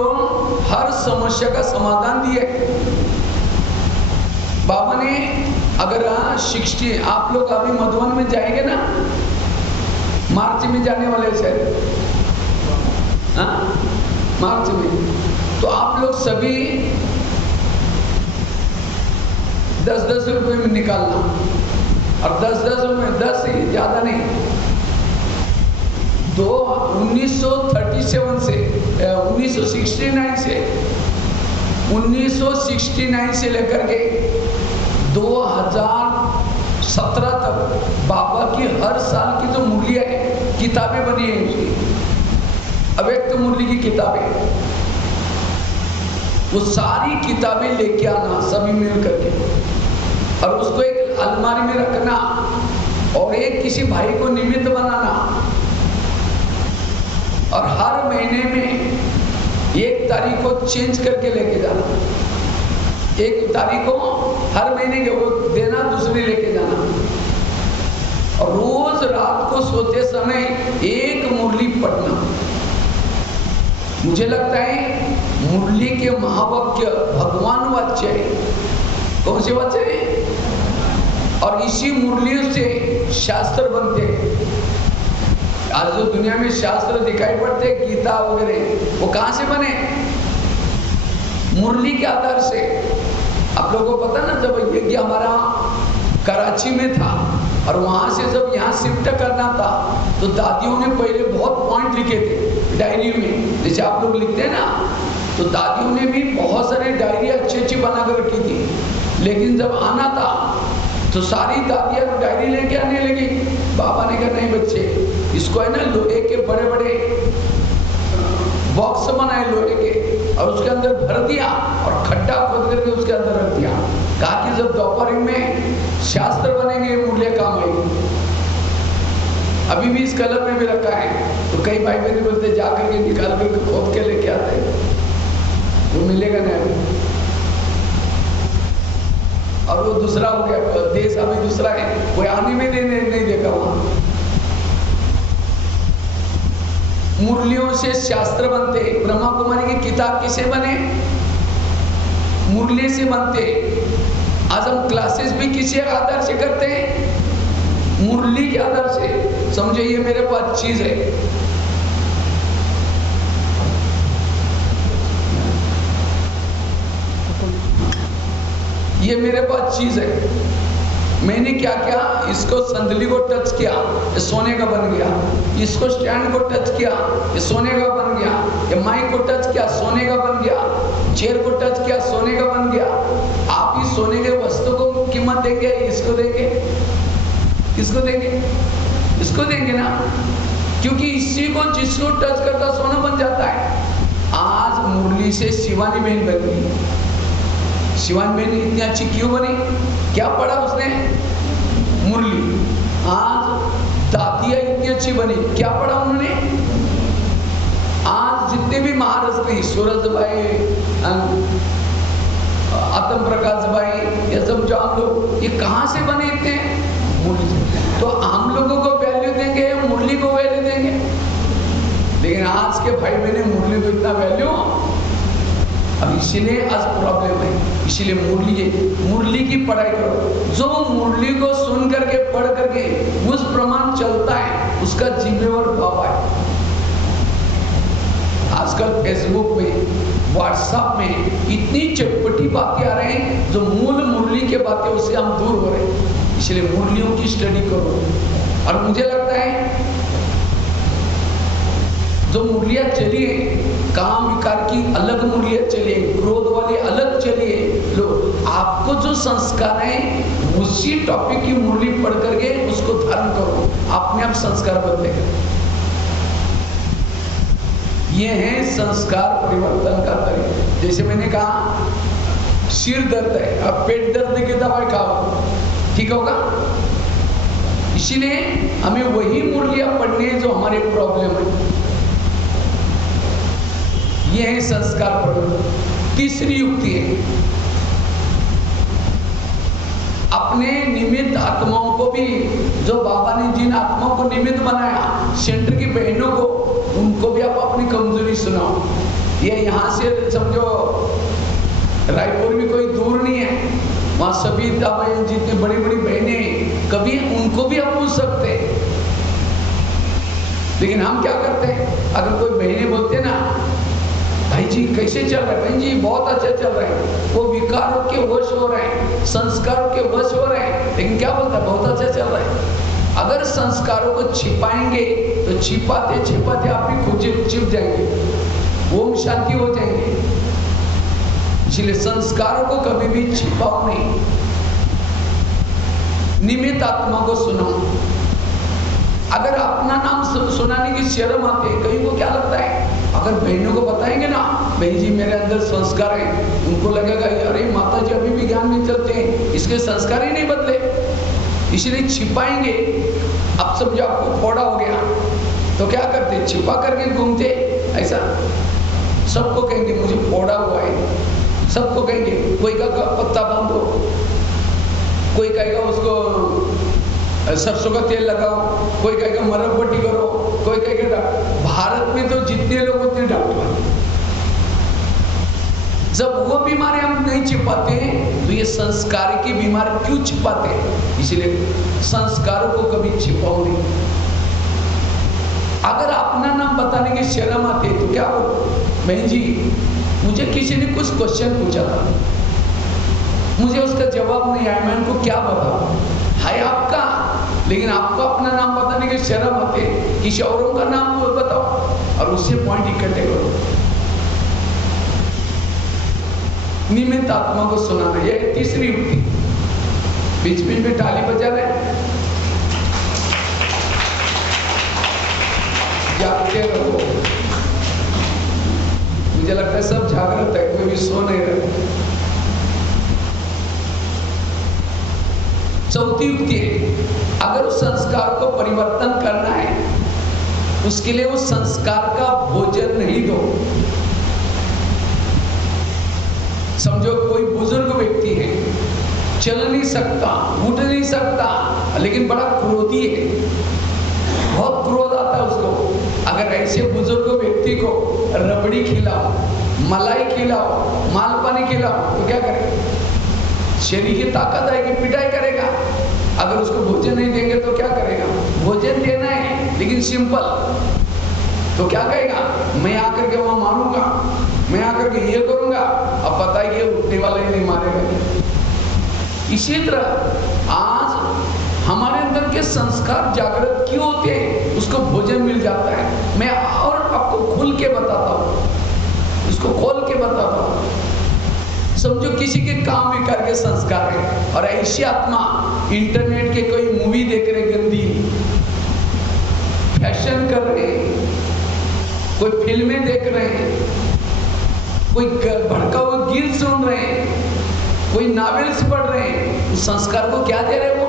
हर समस्या का समाधान दिया। बाबा ने अगर 60, आप लोग अभी मधुबन में जाएंगे ना, मार्च में जाने वाले शायद, मार्च में, तो आप लोग सभी 10-10 रुपए में निकालना, और 10-10 रुपए, 10 ही, ज्यादा नहीं। 1937 से 1969 से लेकर के 2017 तक बाबा की हर साल की जो मुरलियां है, किताबें बनी है उसकी, अव्यक्त मुरली की किताबें, वो सारी किताबें लेके आना सभी मिल करके, और उसको एक अलमारी में रखना, और एक किसी भाई को निमित्त बनाना, और हर महीने में 1 तारीख को चेंज करके लेके जाना। 1 तारीख को हर महीने के वो देना, दूसरी लेके जाना, और रोज रात को सोते समय एक मुरली पढ़ना। मुझे लगता है मुरली के महावाक्य भगवान वाच्य है। कौन से वाच्य है? और इसी मुरलियों से शास्त्र बनते हैं। आज जो दुनिया में शास्त्र दिखाई पड़ते हैं, गीता वगैरह, वो कहां से बने? मुरली के आधार से। आप लोगों को पता ना, जब यज्ञ हमारा कराची में था और वहां से जब यहाँ शिफ्ट करना था, तो दादियों ने पहले बहुत पॉइंट लिखे थे डायरी में, जैसे आप लोग लिखते हैं ना, तो दादियों ने भी बहुत सारी डायरी अच्छी बनाकर रखी थी। लेकिन जब आना था तो सारी दादियां डायरी लेके आने लगी। बाबा ने कहा नहीं बच्चे, इसको है ना लोहे के बड़े बड़े बॉक्स बनाए लोहे के, और उसके अंदर भर दिया और खड्डा खोद करके उसके अंदर रख दिया। कहा कि जब दोपहर में शास्त्र बनेंगे, मूल्य काम आएगी। अभी भी इस कलर में भी रखा है। तो कई भाई बहन बोलते जाकर के निकाल कर खोद के लेके आते हैं, वो मिलेगा नहीं। और वो दूसरा हो गया, देश अभी दूसरा है, कोई आने में नहीं देगा वहां। मुरलियों से शास्त्र बनते। ब्रह्मा कुमारी की किताब किसे बने? मुरली से बनते। आज हम क्लासेस भी किसी आधार से करते हैं? मुरली के आधार से। समझे, ये मेरे पास चीज है। ये मेरे पास चीज है। मैंने क्या किया, इसको संदली को टच किया, ये सोने का बन गया। इसको स्टैंड को टच किया, ये सोने का बन गया। ये माइक को टच किया, सोने का बन गया। चेयर को टच किया, सोने का बन गया। आप इस सोने के वस्तु को कीमत देंगे? इसको देंगे? किसको देंगे? इसको देंगे ना, क्योंकि इसी को जिसको टच करता सोना बन जाता है। आज मुरली से शिवानी बहन बन गई। शिवानी बहन इतनी अच्छी क्यों बनी? क्या पढ़ा उसने? मुरली। आज दादिया इतनी अच्छी बनी, क्या पढ़ा उन्होंने? आज जितने भी महारथी, सूरज भाई, आत्म प्रकाश भाई, ये सब जो हम लोग, ये कहां से बने इतने? मुरली से। तो हम लोगों को वैल्यू देंगे, मुरली को वैल्यू देंगे? लेकिन आज के भाई बहने मुरली को इतना वैल्यू, अब इसीलिए आज प्रॉब्लम है। इसीलिए मुरली की पढ़ाई करो। जो मुरली को सुन करके पढ़ करके उस प्रमाण चलता है, उसका जिम्मेवार बाबा है। आजकल फेसबुक में, व्हाट्सएप में इतनी चटपटी बातें आ रही हैं, जो मूल मुरली के बातें उससे हम दूर हो रहे हैं। इसलिए मुरलियों की स्टडी करो। और मुझे लगता है जो मुरलियां चली है, काम विकार की अलग मुरलियां चली है, क्रोध वाली अलग चली है। लो, आपको जो संस्कार है उसी टॉपिक की मुरली पढ़ करके उसको धारण करो, अपने आप संस्कार बदलेगा। ये है संस्कार परिवर्तन का तरीका। जैसे मैंने कहा, सिर दर्द है, अब पेट दर्द की दवाई खाओ, ठीक होगा? इसीलिए हमें वही मुरलियां पढ़नी है जो हमारे प्रॉब्लम है। यह है संस्कार परिवर्तन। तीसरी युक्ति है, अपने निमित्त आत्माओं को भी, जो बाबा ने जिन आत्माओं को निमित्त बनाया, सेंटर की बहनों को, उनको भी आप अपनी कमजोरी सुनाओ। ये यहाँ से समझो रायपुर में कोई दूर नहीं है, वहां सभी बहन जितनी बड़ी बड़ी बहनें, कभी उनको भी आप पूछ सकते हैं। लेकिन हम क्या करते हैं, अगर कोई बहनें बोलते ना, भाई जी कैसे चल रहा है? बहन जी बहुत अच्छा चल रहा है। वो विकारों के वश हो रहे हैं, संस्कारों के वश हो रहे हैं, लेकिन क्या बोलता है? बहुत अच्छा चल रहा है। अगर संस्कारों को छिपाएंगे तो छिपाते छिपाते आप भी खुद छिप जाएंगे, ओम शांति हो जाएंगे। इसलिए संस्कारों को कभी भी छिपाओ नहीं, निमित्त आत्मा को सुनो। अगर अपना नाम सुनाने की शर्म आती है, कहीं को क्या लगता है, अगर बहनों को बताएंगे ना, बहन जी मेरे अंदर संस्कार है, उनको लगेगा अरे माता जी अभी भी ज्ञान में चलते हैं, इसके संस्कार ही नहीं बदले, इसलिए छिपाएंगे। अब समझो आपको फोड़ा हो गया तो क्या करते? छिपा करके घूमते। ऐसा सबको कहेंगे मुझे फोड़ा हुआ है, सबको कहेंगे। कोई का पत्ता बांधो, कोई कहेगा उसको सरसों का तेल लगाओ, कोई कहेगा मरहम पट्टी करो, कोई कहेगा। भारत में तो जितने लोग उतने डॉक्टर। जब वो बीमारी हम नहीं छिपाते तो ये संस्कार की बीमारी क्यों छिपाते हैं? इसलिए संस्कारों को कभी छिपाओ नहीं। अगर अपना नाम बताने की शर्म आती है तो क्या बोलो? बहन जी मुझे किसी ने कुछ क्वेश्चन पूछा था, मुझे उसका जवाब नहीं आया, मैं उनको क्या बताऊं? है आपका, लेकिन आपको अपना नाम बताने की शर्म आती है, किसी औरों का नाम बताओ और उससे पॉइंट इकट्ठे करो। निमित्त आत्मा को सुनाना, यह तीसरी युक्ति। बीच बीच में ताली बजा रहे, जागते रहो। मुझे लगता है सब जागृत है, कोई भी सो नहीं रहा। चौथी युक्ति है, अगर उस संस्कार को परिवर्तन करना है, उसके लिए उस संस्कार का भोजन नहीं दो। समझो कोई बुजुर्ग व्यक्ति है, चल नहीं सकता, उठ नहीं सकता, लेकिन बड़ा क्रोधी है, बहुत क्रोध आता है उसको। अगर ऐसे बुजुर्ग व्यक्ति को रबड़ी खिलाओ, मलाई खिलाओ, मालपानी खिलाओ तो क्या करेगा? शरीर की ताकत आएगी, पिटाई करेगा। अगर उसको भोजन नहीं देंगे तो क्या करेगा? भोजन देना है लेकिन सिंपल, तो क्या कहेगा? मैं आकर के वहां मारूंगा, मैं आकर के ये करूंगा। अब पता है ये उठने वाला ही नहीं मारेगा। इसी तरह आज हमारे अंदर के संस्कार जागृत क्यों होते हैं? उसको भोजन मिल जाता है। मैं और आपको खुल के बताता हूँ, इसको खोल के बताता हूँ। समझो किसी के काम विकार के संस्कार है, और ऐसी आत्मा इंटरनेट के कोई मूवी देख रहे गंदी, फैशन कर रहे हैं, कोई फिल्में देख रहे हैं, कोई भड़का हुआ गीत सुन रहे हैं, कोई नॉवेल्स पढ़ रहे हैं, उस संस्कार को क्या दे रहे हैं? वो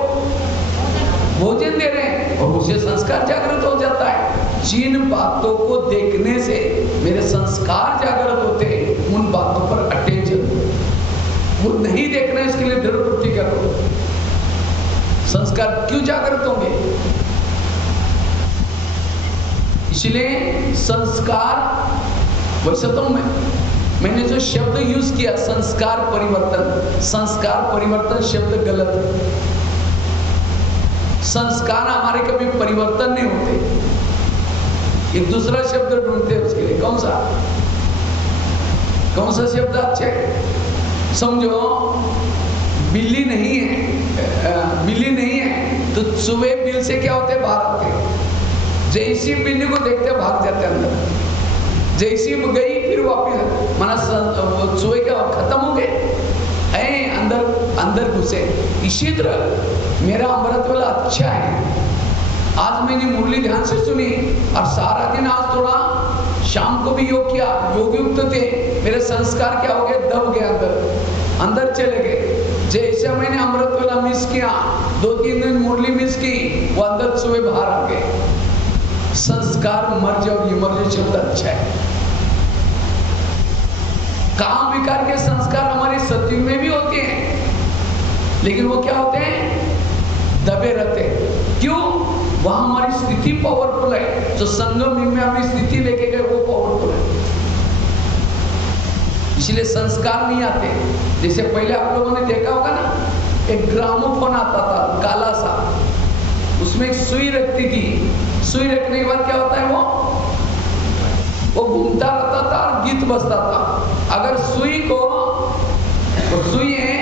भोजन दे रहे हैं, और उससे संस्कार जागृत हो जाता है। जिन बातों को देखने से मेरे संस्कार जागृत होते हैं, उन बातों पर अटेंशन, वो नहीं देखना, इसके लिए दृढ़ वृत्ति करो। संस्कार क्यों जागृत होंगे? इसलिए संस्कार, वैसे तो मैंने जो शब्द यूज किया संस्कार परिवर्तन, संस्कार परिवर्तन शब्द गलत है। संस्कार हमारे कभी परिवर्तन नहीं होते। एक दूसरा शब्द ढूंढते हैं उसके लिए। कौन सा शब्द अच्छा है? समझो बिल्ली नहीं है तो चूहे बिल से क्या होते? बाहर आते। जैसी बिल्ली को देखते भाग जाते अंदर, जैसी गई फिर वापिस, माना चूहे क्या खत्म हो गए, अंदर घुसे। इसी तरह मेरा अमृत वाला अच्छा है, आज मैंने मुरली ध्यान से सुनी और सारा दिन आज थोड़ा शाम को भी योग किया, योग युक्त थे, मेरे संस्कार क्या हो गए? दब गए, अंदर चले गए। जैसे मैंने अमृत वाला मिस किया, 2-3 दिन मुरली मिस की, वो अंदर चूहे बाहर आ गए। संस्कार मर्ज और विमर्ज शब्द अच्छा है। काम विकार के संस्कार हमारे सत्युग में भी होते हैं, लेकिन वो क्या होते हैं? दबे रहते हैं। क्यों? वहां हमारी स्थिति पावरफुल है, जो संगम में हमें स्थिति लेके गए वो पावरफुल है, इसलिए संस्कार नहीं आते। जैसे पहले आप लोगों ने देखा होगा ना, एक ग्रामोफोन आता था काला सा, उसमें एक सुई रखती थी। सुई रखने के बाद क्या होता है? वो घूमता रहता था और गीत बजता था। अगर सुई को, सुई है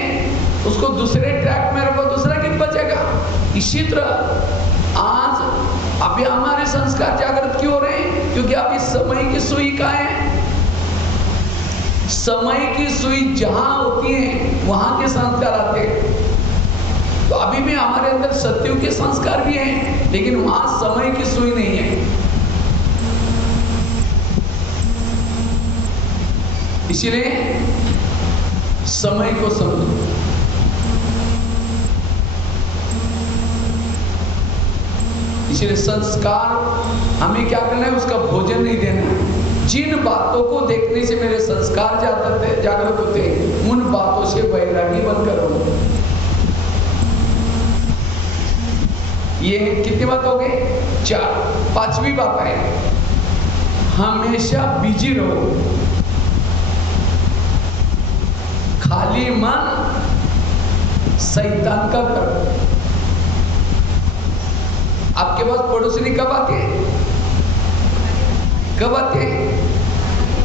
उसको दूसरे ट्रैक में रखो, दूसरा गीत बजेगा। इसी तरह आज अभी हमारे संस्कार जागृत क्यों हो रहे हैं? क्योंकि अभी समय की सुई कहाँ है? समय की सुई जहां होती है वहां के संस्कार आते हैं। तो अभी भी हमारे अंदर सत्युग के संस्कार भी हैं, लेकिन वहां समय की सुई नहीं है। इसलिए समय को समझो। इसलिए संस्कार हमें क्या करना है? उसका भोजन नहीं देना है। जिन बातों को देखने से मेरे संस्कार जागृत होते हैं, उन बातों से वैरागी बनकर रहो। ये कितनी बात हो गई? 4। 5वीं बात है, हमेशा बिजी रहो। खाली मन शैतान का घर। आपके पास पड़ोसी कब आते हैं? कब आते हैं?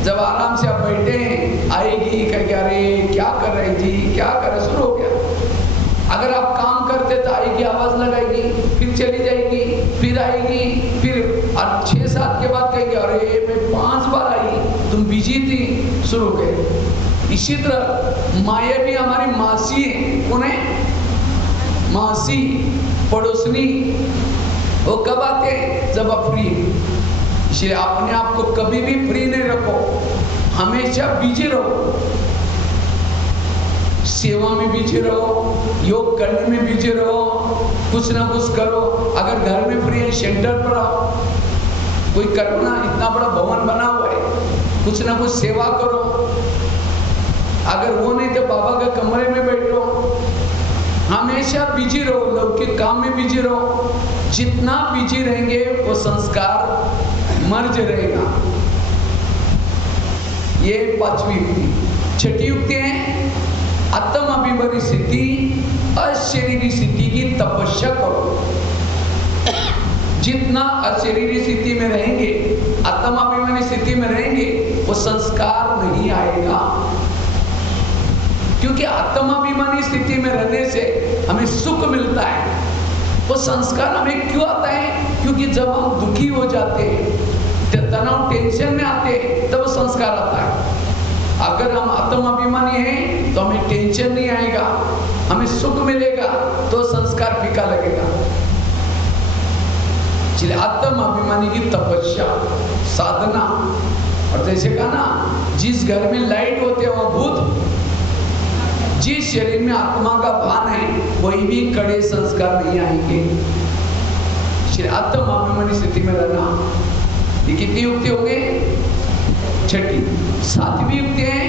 जब आराम से आप बैठे हैं, आएगी कहेगी अरे क्या कर रहे जी, क्या कर रहे, शुरू हो गया। अगर आप काम करते तो आएगी, आवाज लगाएगी, फिर चली जाएगी, फिर आएगी, फिर 6-7 के बाद कहेगी अरे मैं 5 बार आई, तुम बिजी थी, शुरू हो गए। इसी तरह माया भी हमारी मासी है। कौन है? मासी, पड़ोसनी। वो कब आते हैं? जब आप फ्री। इसलिए अपने आप को कभी भी फ्री नहीं रखो, हमेशा बिजी रहो। सेवा में बिजी रहो, योग करने में बिजी रहो, कुछ ना कुछ करो। अगर घर में फ्री है, सेंटर पर आओ, कोई करो ना, इतना बड़ा भवन बना हुआ है, कुछ ना कुछ सेवा करो। अगर वो नहीं तो बाबा के कमरे में बैठो, हमेशा बिजी रहो, लौकिक काम में बिजी रहो। जितना बिजी रहेंगे वो संस्कार मर्ज रहेगा। ये 5वीं युक्ति। 6ठी युक्ति है आत्म अभिमानी स्थिति, अशरीरी स्थिति की तपस्या करो। जितना अशरीरी स्थिति में रहेंगे, आत्म अभिमानी स्थिति में रहेंगे, वो संस्कार नहीं आएगा। क्योंकि आत्माभिमानी स्थिति में रहने से हमें सुख मिलता है। वो संस्कार हमें क्यों आता है? क्योंकि जब हम दुखी हो जाते हैं, तनाव, टेंशन में आते हैं, तब संस्कार आता है। अगर हम आत्माभिमानी हैं तो हमें टेंशन नहीं आएगा, हमें सुख मिलेगा, तो संस्कार फीका लगेगा। इसलिए आत्माभिमानी की तपस्या, साधना। और जैसे कहा ना, जिस घर में लाइट होते हैं वह भूत, जिस शरीर में आत्मा का भान है कोई भी कड़े संस्कार नहीं आएंगे। आत्माभिमानी स्थिति में रहना। ये कितनी युक्ति हो गई? 6ठी। 7वीं युक्ति है,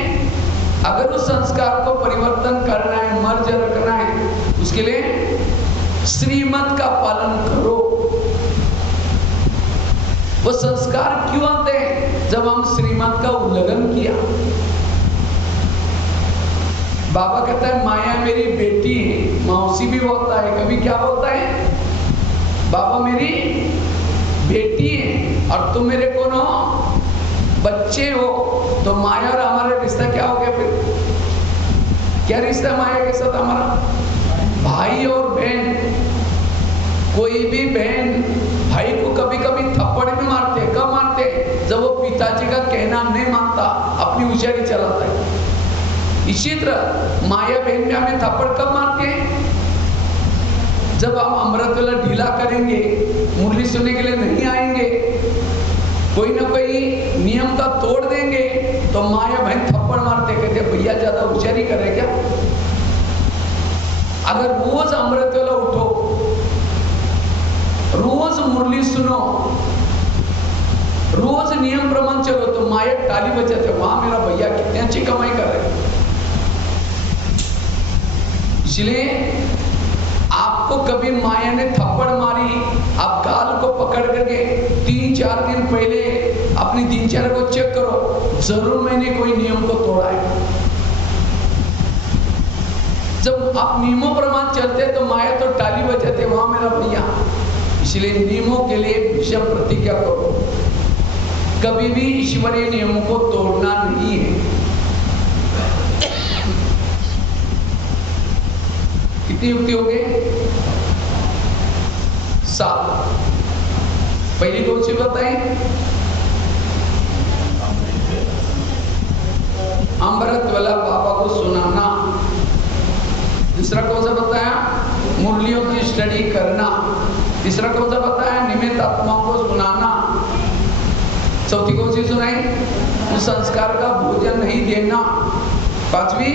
अगर उस संस्कार को परिवर्तन करना है, मर्ज रखना है, उसके लिए श्रीमत का पालन करो। वो संस्कार क्यों आते हैं? जब हम श्रीमत का उल्लंघन किया। बाबा कहता है माया मेरी बेटी है, मौसी भी बोलता है, कभी क्या बोलता है? बाबा मेरी बेटी है और तुम मेरे कौन हो? बच्चे हो। तो माया और हमारा रिश्ता क्या हो गया फिर? क्या रिश्ता माया के साथ हमारा? भाई और बहन। कोई भी बहन भाई को कभी कभी थप्पड़ भी मारते। कब मारते? जब वो पिताजी का कहना नहीं मानता, अपनी होशियारी चलाता है। इसी तरह माया बहन में हमें थप्पड़ कब मारते हैं? जब हम अमृत वाला ढीला करेंगे, मुरली सुनने के लिए नहीं आएंगे, कोई ना कोई नियम का तोड़ देंगे, तो माया बहन थप्पड़ मारते, कहते भैया ज्यादा होशियारी कर रहे क्या? अगर रोज अमृत वाला उठो, रोज मुरली सुनो, रोज नियम प्रमाण चलो, तो माया ताली बजाते, वहां मेरा भैया कितनी अच्छी कमाई कर रहे हैं। इसलिए आपको कभी माया ने थप्पड़ मारी, आप गाल को पकड़ करके 3-4 दिन पहले अपनी दिनचर्या को चेक करो, जरूर मैंने कोई नियम को तोड़ा है। जब आप नियमों प्रमाण चलते तो माया तो ताली बजाते, वहां मेरा भैया। इसलिए नियमों के लिए विषम प्रतिज्ञा करो, कभी भी ईश्वरीय नियमों को तोड़ना नहीं है। कितनी युक्ति हो गई? 7। पहली कौन सी बताएं? अमृत वाला बाबा को सुनाना। दूसरा कौन सा बताया? मुरलियों की स्टडी करना। तीसरा कौन सा बताया? निमित्त आत्माओं को सुनाना। चौथी कौन सी सुनाई? उस संस्कार का भोजन नहीं देना। 5वीं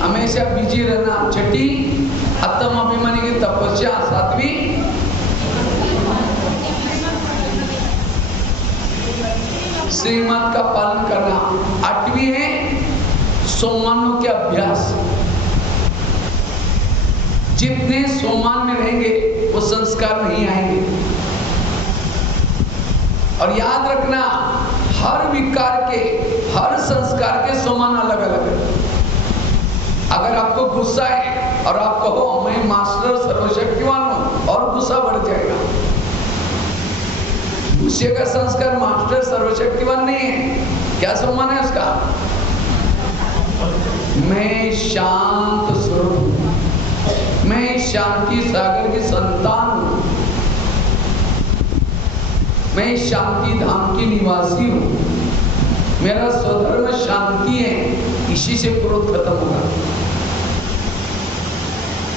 हमेशा बिजी रहना। 6ठी आत्म अभिमानी की तपस्या। 7वीं श्रीमत का पालन करना। 8वीं है सोमानों के अभ्यास। जितने सोमान में रहेंगे वो संस्कार नहीं आएंगे। और याद रखना, हर विकार के, हर संस्कार के सोमान अलग अलग है। अगर आपको गुस्सा है और आप कहो मैं मास्टर सर्वशक्तिवान हूं, और गुस्सा बढ़ जाएगा। गुस्से का संस्कार मास्टर सर्वशक्तिवान नहीं है। क्या सम्मान है उसका? मैं शांत स्वरूप हूं, मैं शांति सागर की संतान हूं, मैं शांति धाम की निवासी हूं, मेरा स्वधर्म शांति है। इसी से क्रोध खत्म होगा।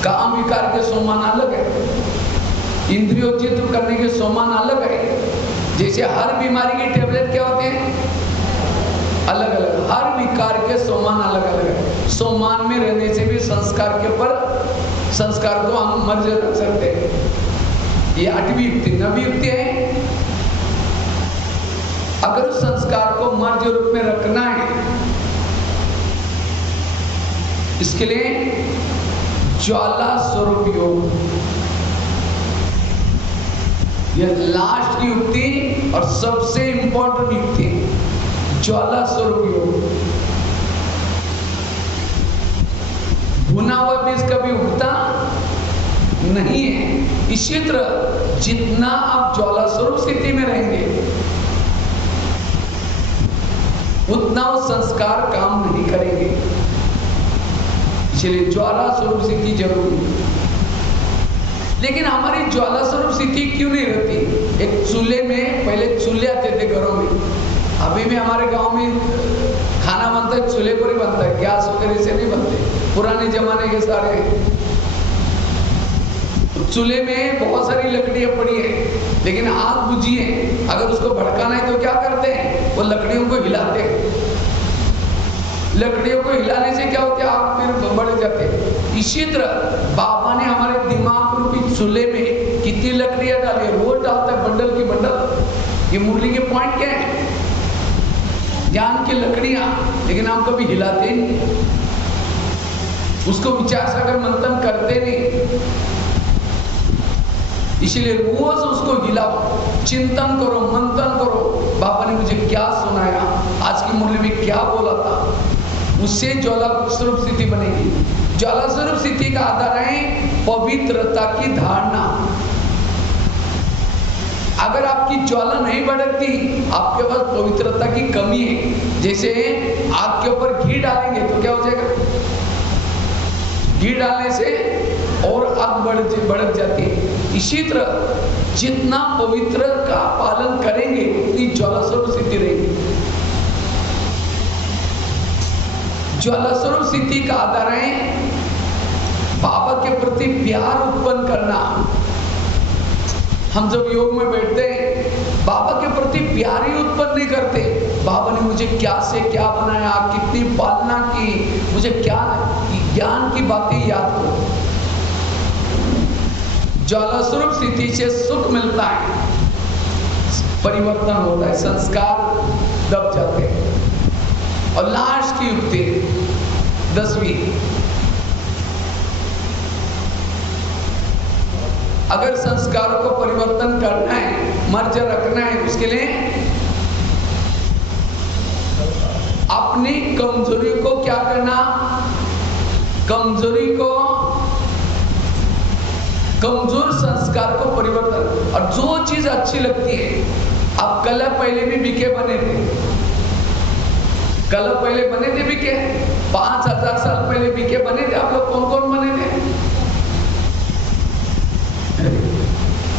काम विकार के सोमान अलग है, इंद्रियोचित करने के सोमान अलग है। जैसे हर बीमारी की टेबलेट क्या होते हैं? अलग अलग। हर विकार के सोमान अलग अलग है। सोमान में रहने से भी संस्कार के ऊपर संस्कार को हम मर्ज रख सकते हैं। ये 8वीं युक्ति। 9वीं युक्ति है, अगर उस संस्कार को मर्ज रूप में रखना है, इसके लिए ज्वाला स्वरूप योग, यह लास्ट की युक्ति और सबसे इंपॉर्टेंट युक्ति, ज्वाला स्वरूप योग। भुना हुआ बीज कभी उगता नहीं है। इसी तरह जितना आप ज्वाला स्वरूप स्थिति में रहेंगे, उतना वो संस्कार काम नहीं करेंगे। इसलिए ज्वाला स्वरूप स्थिति जरूरी है। लेकिन हमारी ज्वाला स्वरूप स्थिति क्यों नहीं रहती? एक चूल्हे में, पहले चूल्हे आते थे घरों में, अभी भी हमारे गांव में खाना बनता है चूल्हे पर ही बनता है, गैस वगैरह से नहीं बनते। पुराने जमाने के सारे चूल्हे में बहुत सारी लकड़ियां पड़ी है, लेकिन आग बुझी है, अगर उसको भड़काना है तो क्या करते हैं? वो लकड़ियों को हिलाते हैं। लकड़ियों को हिलाने से क्या होता है? आग फिर बढ़ जाते हैं। इसी तरह बाबा ने हमारे दिमाग रूपी चूल्हे में कितनी लकड़ियां डाली है, रोज डालता है बंडल की बंडल। ये मुरली के पॉइंट क्या है? ज्ञान की लकड़ियां, लेकिन हम कभी हिलाते नहीं, उसको विचार सागर मंथन करते नहीं। इसलिए रोज उसको हिलाओ, चिंतन करो, मंथन करो, बाबा ने मुझे क्या सुनाया, आज की मुरली में क्या बोला था, उससे ज्वाला स्वरूप स्थिति बनेगी। ज्वाला स्वरूप स्थिति का आधार है पवित्रता की धारणा। अगर आपकी ज्वाला नहीं भड़कती, आपके पास पवित्रता की कमी है। जैसे आग के ऊपर घी डालेंगे तो क्या हो जाएगा? घी डालने से और आग बढ़ जाती है। इसी तरह जितना पवित्र का पालन करेंगे, उतनी ज्वाला स्वरूप स्थिति रहेगी। ज्वाला स्वरूप स्थिति का आधार है बाबा के प्रति प्यार उत्पन्न करना। हम जब योग में बैठते हैं, बाबा के प्रति प्यार ही उत्पन्न नहीं करते। बाबा ने मुझे क्या से क्या बनाया, कितनी पालना की, मुझे क्या ज्ञान की बातें याद करो। ज्वाला स्वरूप स्थिति से सुख मिलता है, परिवर्तन होता है, संस्कार दब जाते हैं। और लास्ट की युक्ति 10वीं, अगर संस्कारों को परिवर्तन करना है, मर्ज रखना है, उसके लिए अपनी कमजोरी को क्या करना? कमजोरी को, कमजोर संस्कार को परिवर्तन। और जो चीज अच्छी लगती है, आप कल पहले भी बीके बने थे, कल पहले बने थे बीके, 5000 साल पहले बीके बने थे। आप लोग कौन कौन बने थे?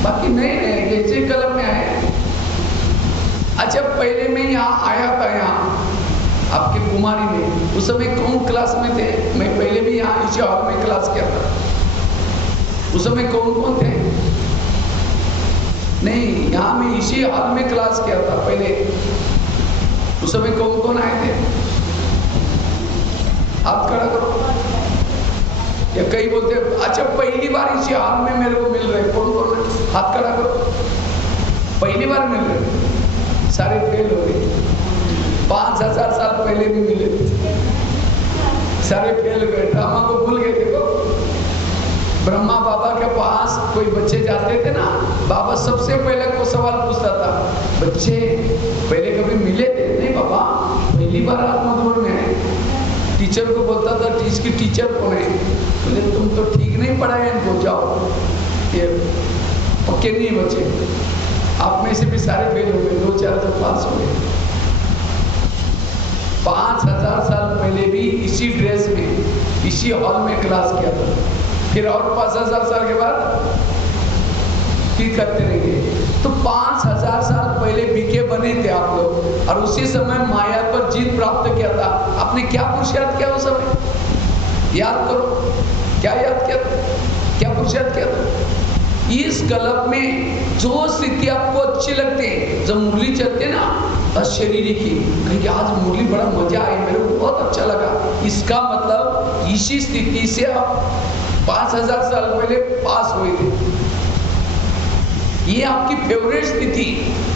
बाकी नहीं रहेंगे, इसी कलम में आए। अच्छा, पहले मैं यहाँ आया था, यहाँ आपके कुमारी में, उस समय कौन क्लास में थे? मैं पहले भी यहाँ इसी हॉल में क्लास किया था। उस समय कौन कौन थे? नहीं, यहाँ मैं इसी हॉल में क्लास किया था पहले। उस समय कौन कौन आए थे? हाथ खड़ा करो। या कई बोलते अच्छा पहली बार इसी हॉल में मेरे को मिल रहे, कौन कौन है? हाथ खड़ा करो। पहली बार मिल रहे, सारे फेल हो गए। 5000 साल पहले भी मिले, सारे फेल गए, ड्रामा को भूल गए। देखो, ब्रह्मा बाबा के पास कोई बच्चे जाते थे ना, बाबा सबसे पहले को सवाल पूछता था, बच्चे पहले कभी मिले थे? नहीं बाबा, पहली बार आप मधुबन में आए। टीचर को बोलता था, इसकी टीचर कौन है? बोले तुम तो ठीक नहीं पढ़ाए इनको, जाओ, ये पक्के नहीं बच्चे। आप में से भी सारे फेल हो गए, 2-4 तो पास हो गए। 5000 साल पहले भी इसी ड्रेस में, इसी हॉल में क्लास किया था। फिर और 5000 साल के बाद फिर करते रहेंगे। तो 5000 साल पहले बीके बने थे आप लोग, और उसी समय माया पर जीत प्राप्त किया था। आपने क्या पुरुषार्थ किया उस समय? याद करो, क्या याद किया था? क्या पुरुषार्थ किया था? इस कल्प में जो स्थिति आपको अच्छी लगती है, जब मुरली चलते ना बस शरीर की कहेंगे आज मुरली बड़ा मजा आया, मेरे को बहुत अच्छा लगा, इसका मतलब इसी स्थिति से आप 5000 साल पहले पास हुए थे, ये आपकी फेवरेट स्थिति।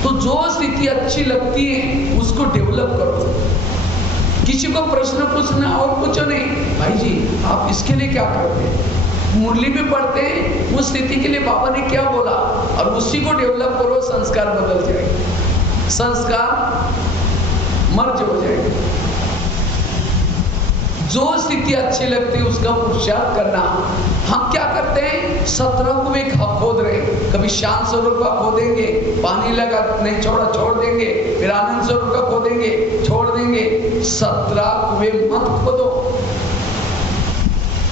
तो जो स्थिति अच्छी लगती है उसको डेवलप करो। किसी को प्रश्न पूछना और पूछो नहीं, भाई जी आप इसके लिए क्या करते हैं, मुरली भी पढ़ते हैं, उस स्थिति के लिए बाबा ने क्या बोला, और उसी को डेवलप करो, संस्कार बदल जाएंगे, संस्कार मर्ज हो जाएंगे। जो स्थिति अच्छी लगती है उसका पुरुषार्थ करना। हम क्या करते हैं, 17 कुएं खोद रहे, कभी शांत स्वरूप का खोदेंगे, पानी लगा नहीं छोड़ा छोड़ देंगे, फिर आनंद स्वरूप का खोदेंगे छोड़ देंगे। 17 कुएं मत खोदो,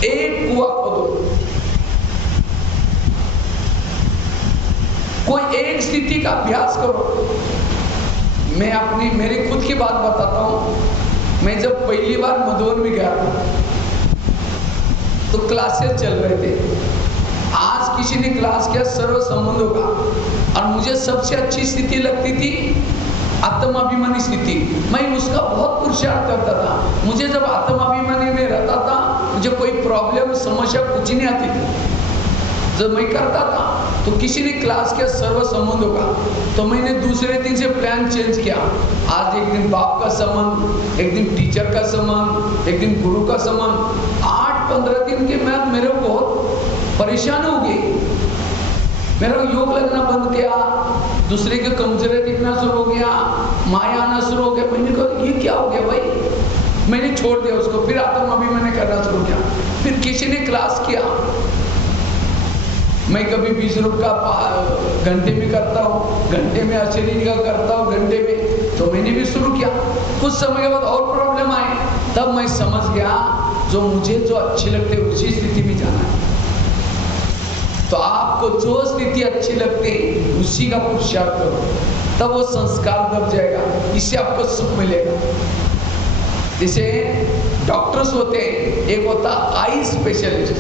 एक कुआं खोदो। कोई एक स्थिति का अभ्यास करो। मैं मेरी खुद की बात बताता हूं। मैं जब पहली बार मधुबन में गया था तो क्लासेस चल रहे थे। आज किसी ने क्लास किया सर्व संबंधों का, और मुझे सबसे अच्छी स्थिति लगती थी आत्माभिमानी स्थिति। मैं उसका बहुत पुरुषार्थ करता था। मुझे जब आत्माभिमानी में रहता था, मुझे कोई प्रॉब्लम समस्या कुछ नहीं आती थी। जब मैं करता था तो किसी ने क्लास किया सर्व संबंधों का, तो मैंने दूसरे दिन से प्लान चेंज किया। आज एक दिन बाप का संबंध, एक दिन टीचर का संबंध, एक दिन गुरु का संबंध। 8-15 दिन के बाद मेरे को बहुत परेशान हो गई। मेरा योग लगना बंद किया, दूसरे के कमजोरी दिखना शुरू हो गया, माया आना शुरू हो गया। मैंने कहा ये क्या हो गया भाई, मैंने छोड़ दिया उसको। फिर आत्माभिमान करना शुरू किया। फिर किसी ने क्लास किया, मैं कभी 20 रुपये का घंटे में करता हूँ, घंटे में 80 का करता हूँ, घंटे में। तो मैंने भी शुरू किया। कुछ समय के बाद और प्रॉब्लम आए, तब मैं समझ गया जो मुझे जो अच्छी लगती है उसी स्थिति में जाना है। तो आपको जो स्थिति अच्छी लगती है उसी का पुरुषार्थ करो, तब वो संस्कार दब जाएगा, इससे आपको सुख मिलेगा। जैसे डॉक्टर्स होते हैं, एक होता आई स्पेशलिस्ट,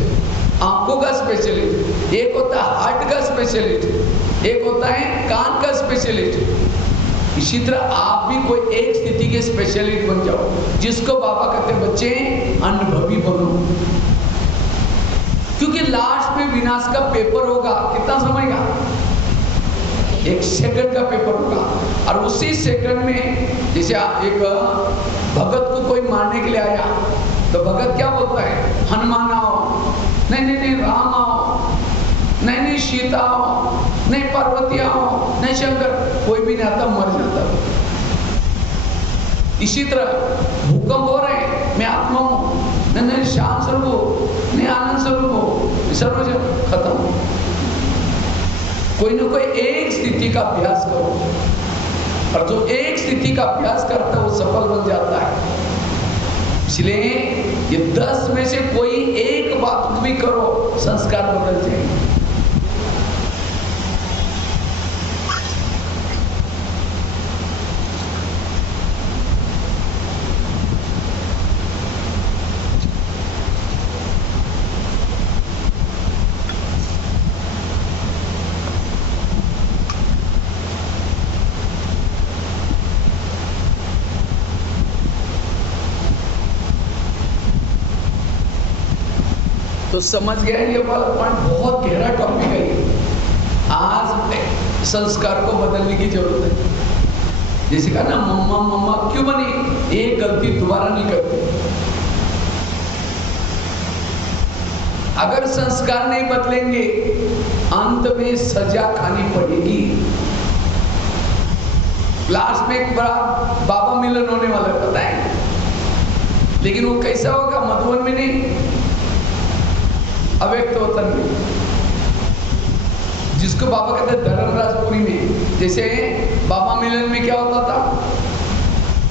आंखों का स्पेशलिस्ट, एक होता है हार्ट का स्पेशलिस्ट, एक होता है कान का स्पेशलिस्ट। इसी तरह आप भी कोई एक स्थिति के स्पेशलिस्ट बन जाओ, जिसको बाबा कहते हैं बच्चे अनुभवी बनो। क्योंकि लास्ट में विनाश का पेपर होगा, कितना समय का, 1 सेकंड का पेपर होगा। और उसी सेकंड में जैसे एक भगत को कोई मारने के लिए आया, तो भगत क्या बोलता है, हनुमान आओ, नहीं राम आओ, नहीं सीता आओ, नहीं पार्वती आओ, नहीं शंकर, कोई भी नहीं आता, मर जाता। इसी तरह भूकंप हो रहे हैं, मैं आत्मा हूं, नहीं शांत स्वरूप हो, नहीं आनंद स्वरूप हो, सर्व खत्म। कोई ना कोई एक स्थिति का अभ्यास करो, और जो एक स्थिति का अभ्यास करता है वो सफल बन जाता है। इसलिए ये 10 में से कोई एक बात भी करो, संस्कार बदल जाएंगे। तो समझ गया, ये वाला पॉइंट बहुत गहरा टॉपिक है। आज संस्कार को बदलने की जरूरत है। जैसे कहा ना, मम्मा मम्मा क्यों बनी, एक गलती दोबारा नहीं करती। अगर संस्कार नहीं बदलेंगे, अंत में सजा खानी पड़ेगी। लास्ट में एक बड़ा बाबा मिलन होने वाला है, पता है, लेकिन वो कैसा होगा, मधुबन में नहीं, अव्यक्त वतन में, जिसको बाबा कहते हैं धर्मराजपुरी में। जैसे बाबा मिलन में क्या होता था,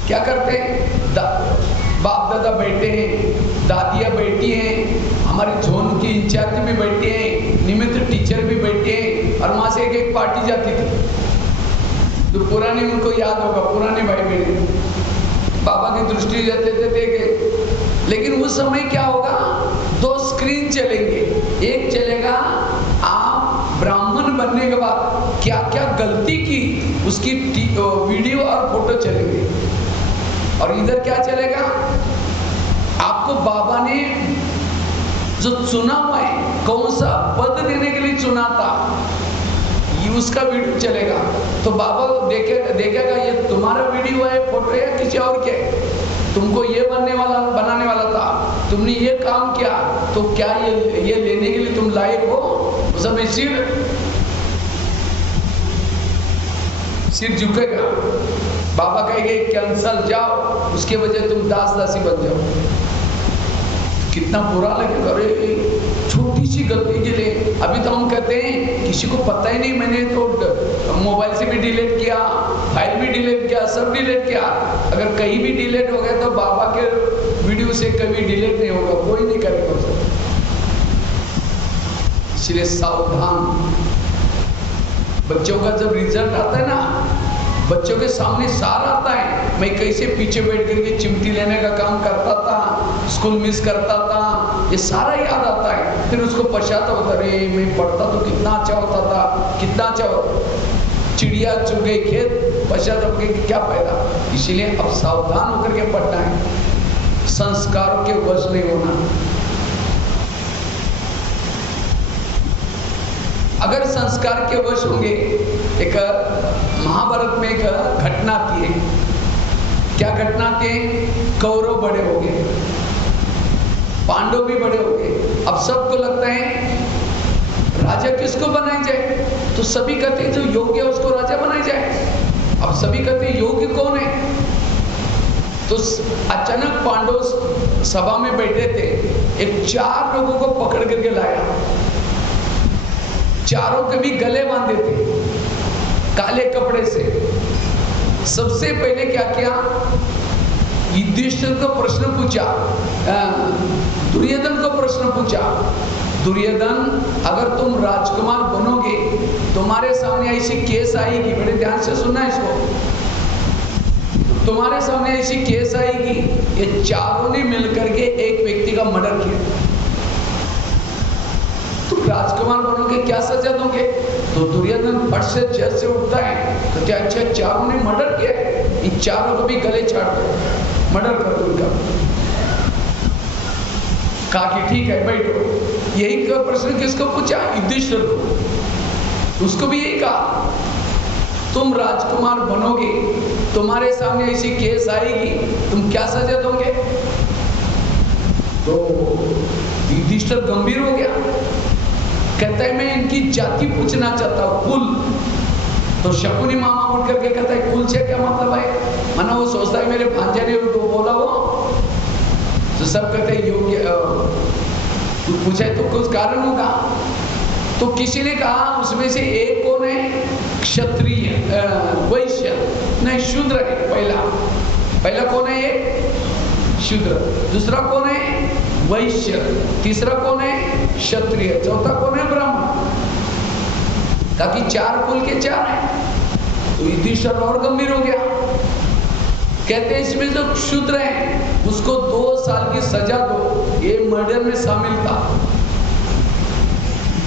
क्या करते हैं, बाप दादा बैठे हैं, दादियाँ बैठी हैं, हमारे जोन की इंचार्ज भी बैठे हैं, निमित्त टीचर भी बैठे हैं, और वहां से एक पार्टी जाती थी। तो पुराने उनको याद होगा, पुराने भाई बहन बाबा की दृष्टि देते देखे। लेकिन उस समय क्या होगा, 2 स्क्रीन चलेंगे। एक चलेगा आप ब्राह्मण होने के बाद क्या क्या गलती की उसकी वीडियो और फोटो चलेगी। और इधर क्या चलेगा, आपको बाबा ने जो चुना हुआ है, कौन सा पद देने के लिए चुना था, ये उसका वीडियो चलेगा। तो बाबा देखेगा ये तुम्हारा वीडियो है, फोटो है, किसी और के, तुमको ये बनाने वाला था, तुमने ये काम किया, तो क्या ये लेने के लिए तुम लायक हो? उस समय सिर झुकेगा। बाबा कहेंगे कैंसल, जाओ, उसके वजह तुम दास दासी बन जाओ। कितना बुरा लगेगा, अरे छोटी सी गलती के लिए। अभी तो हम कहते हैं किसी को पता ही नहीं, मैंने तो मोबाइल से भी डिलीट किया, फाइल भी डिलीट किया, सब डिलीट किया। अगर कहीं भी डिलीट हो गया तो बाबा के वीडियो से कभी डिलीट नहीं होगा, कोई नहीं करेगा उसको। इसलिए सावधान। बच्चों का जब रिजल्ट आता है ना, बच्चों के सामने सारा आता है, मैं कैसे पीछे बैठ करके चिमटी लेने का काम करता था, स्कूल मिस करता था, ये सारा याद आता है। फिर उसको पछतावा होता, अरे मैं पढ़ता तो कितना अच्छा होता था, कितना अच्छा होता। चिड़िया चुग गई खेत, पछतावा के क्या फायदा। इसीलिए अब सावधान होकर के पढ़ना है, संस्कारों के वश नहीं होना। अगर संस्कार के वश होंगे, एक महाभारत में एक घटना थी। क्या घटना थी? कौरव बड़े हो गए, पांडव भी बड़े हो गए। अब सबको लगता है राजा किसको बनाया जाए, तो सभी कहते जो योग्य है उसको राजा बनाया जाए। अब सभी कहते योग्य कौन है? तो अचानक पांडव सभा में बैठे थे, एक 4 लोगों को पकड़ करके लाया, चारों के भी गले बांधे थे काले कपड़े से। सबसे पहले क्या किया, युधिष्ठिर को प्रश्न पूछा, दुर्योधन को प्रश्न पूछा, दुर्योधन अगर तुम राजकुमार बनोगे, तुम्हारे सामने ऐसी केस आएगी, बड़े ध्यान से सुनना इसको, तुम्हारे सामने ऐसी केस आएगी, ये चारों ने मिलकर के एक व्यक्ति का मर्डर किया, राजकुमार बनोगे, क्या सजा दोगे? तो दुर्योधन फट से जज से उठता है, तो क्या अच्छा चारों ने मर्डर किया, इन चारों को भी गले छाड़ दो, मर्डर कर दो इनका। कहा कि ठीक है बैठो। यही का प्रश्न किसको पूछा? युधिष्ठिर को। उसको भी यही कहा, तुम राजकुमार बनोगे, तुम्हारे सामने ऐसी केस आएगी, तुम क्या सजा दोगे? तो युधिष्ठिर गंभीर हो गया, कहता है मैं इनकी जाति पूछना चाहता हूँ, कुल। तो शकुनी मामा उठ करके कहता है कुल से क्या मतलब है? माना वो सोचता है मेरे भांजे ने तो बोला वो, तो सब कहते हैं योग्य, तू पूछे तो कुछ कारण होगा। तो किसी ने कहा उसमें से एक कौन है? क्षत्रिय, वैश्य नहीं, शूद्र है। पहला कौन है? एक शूद्र। दूसरा कौन है? वैश्य। तीसरा कौन है? क्षत्रिय। चौथा कौन है? ब्राह्मण। ताकि 4 कुल के 4 हैं। तो युधिष्ठिर और गंभीर हो गया, कहते हैं इसमें जो शूद्र है उसको 2 साल की सजा दो, ये मर्डर में शामिल था।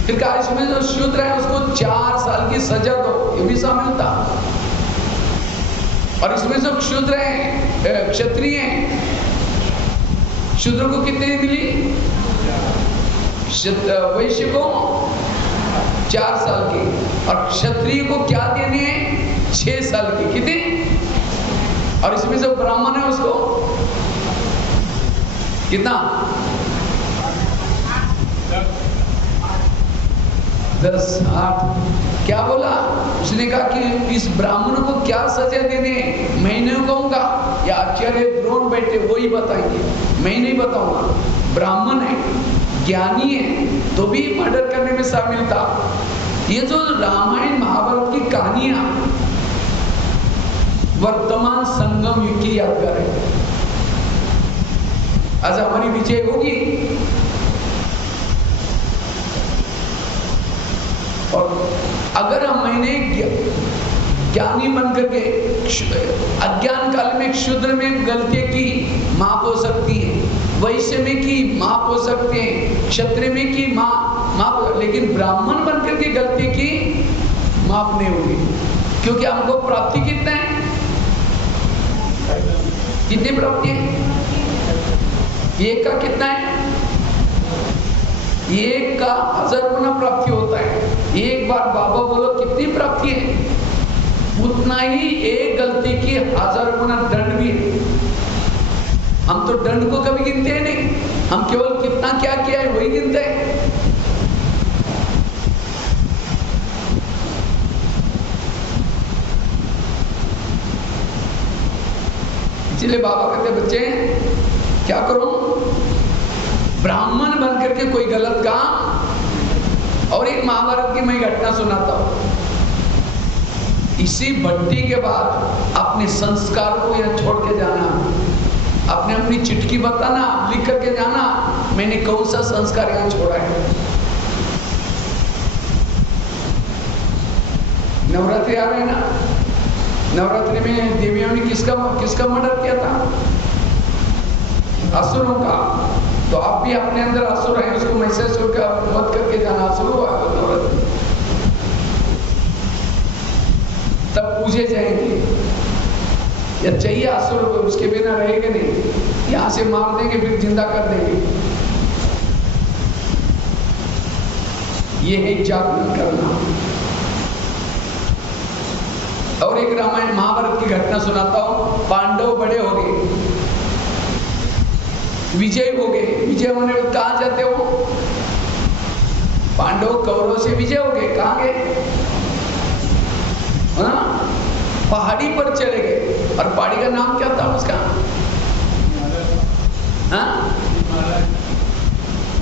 फिर कहा इसमें जो शूद्र है उसको 4 साल की सजा दो, ये भी शामिल था। और इसमें जो क्षुद्र है, क्षत्रिय है, शूद्र को कितने मिली? वैश्य को 4 साल की, और क्षत्रिय को क्या देनी है? 6 साल की। कितनी? और इसमें जो ब्राह्मण है उसको कितना? 10, 8। क्या बोला उसने? कहा कि इस ब्राह्मण को क्या सजा देनी है, मैं नहीं कहूंगा, या आचार्य द्रोण बैठे वही बताएंगे, मैं नहीं बताऊंगा। ब्राह्मण है, ज्ञानी है, तो भी मर्डर करने में शामिल था। ये जो रामायण महाभारत की कहानियां वर्तमान संगम युग की यादगार है। आज हमारी विजय होगी, और अगर मैंने ज्ञानी बन करके अज्ञान काल में क्षुद्र में गलती की, माफ हो सकती है। वैश्य में की, माफ हो सकते हैं। क्षत्रिय में की, माफ। लेकिन ब्राह्मण बन करके गलती की माफ नहीं होगी, क्योंकि हमको प्राप्ति कितना है, कितनी प्राप्ति है, एक का कितना है, एक का 1000 गुना प्राप्ति होता है। एक बार बाबा बोलो कितनी प्राप्ति है, उतना ही एक गलती की 1000 गुना दंड भी है। हम तो दंड को कभी गिनते हैं नहीं, हम केवल कितना क्या किया है वही गिनते हैं। इसलिए बाबा कहते बच्चे क्या करो, ब्राह्मण बन करके कोई गलत काम। और एक महाभारत की मैं घटना सुनाता हूं। इसी भट्टी के बाद अपने संस्कार को यहाँ छोड़ के जाना, अपने अपनी चिट्ठी बताना, लिख करके जाना मैंने कौन सा संस्कार यहाँ छोड़ा है। नवरात्रि आ रहे हैं ना, नवरात्रि में देवियों ने किसका मर्डर किया था, असुरों का। तो आप भी अपने अंदर असुर है, उसको मैसेज होकर मत करके जाना, असुर हुआ नवरात्रि तब पूजे जाएंगे, या चाहिए असुर को, उसके बिना रहेंगे नहीं, यहां से मार देंगे फिर जिंदा कर देंगे। ये है जागरण करना। और एक रामायण महाभारत की घटना सुनाता हूं। पांडव बड़े हो गए, विजय हो गए। विजय होने में कहां जाते हो, पांडव कौरव से विजय हो गए, कहां गए, पहाड़ी पर चले गए। और पहाड़ी का नाम क्या था उसका,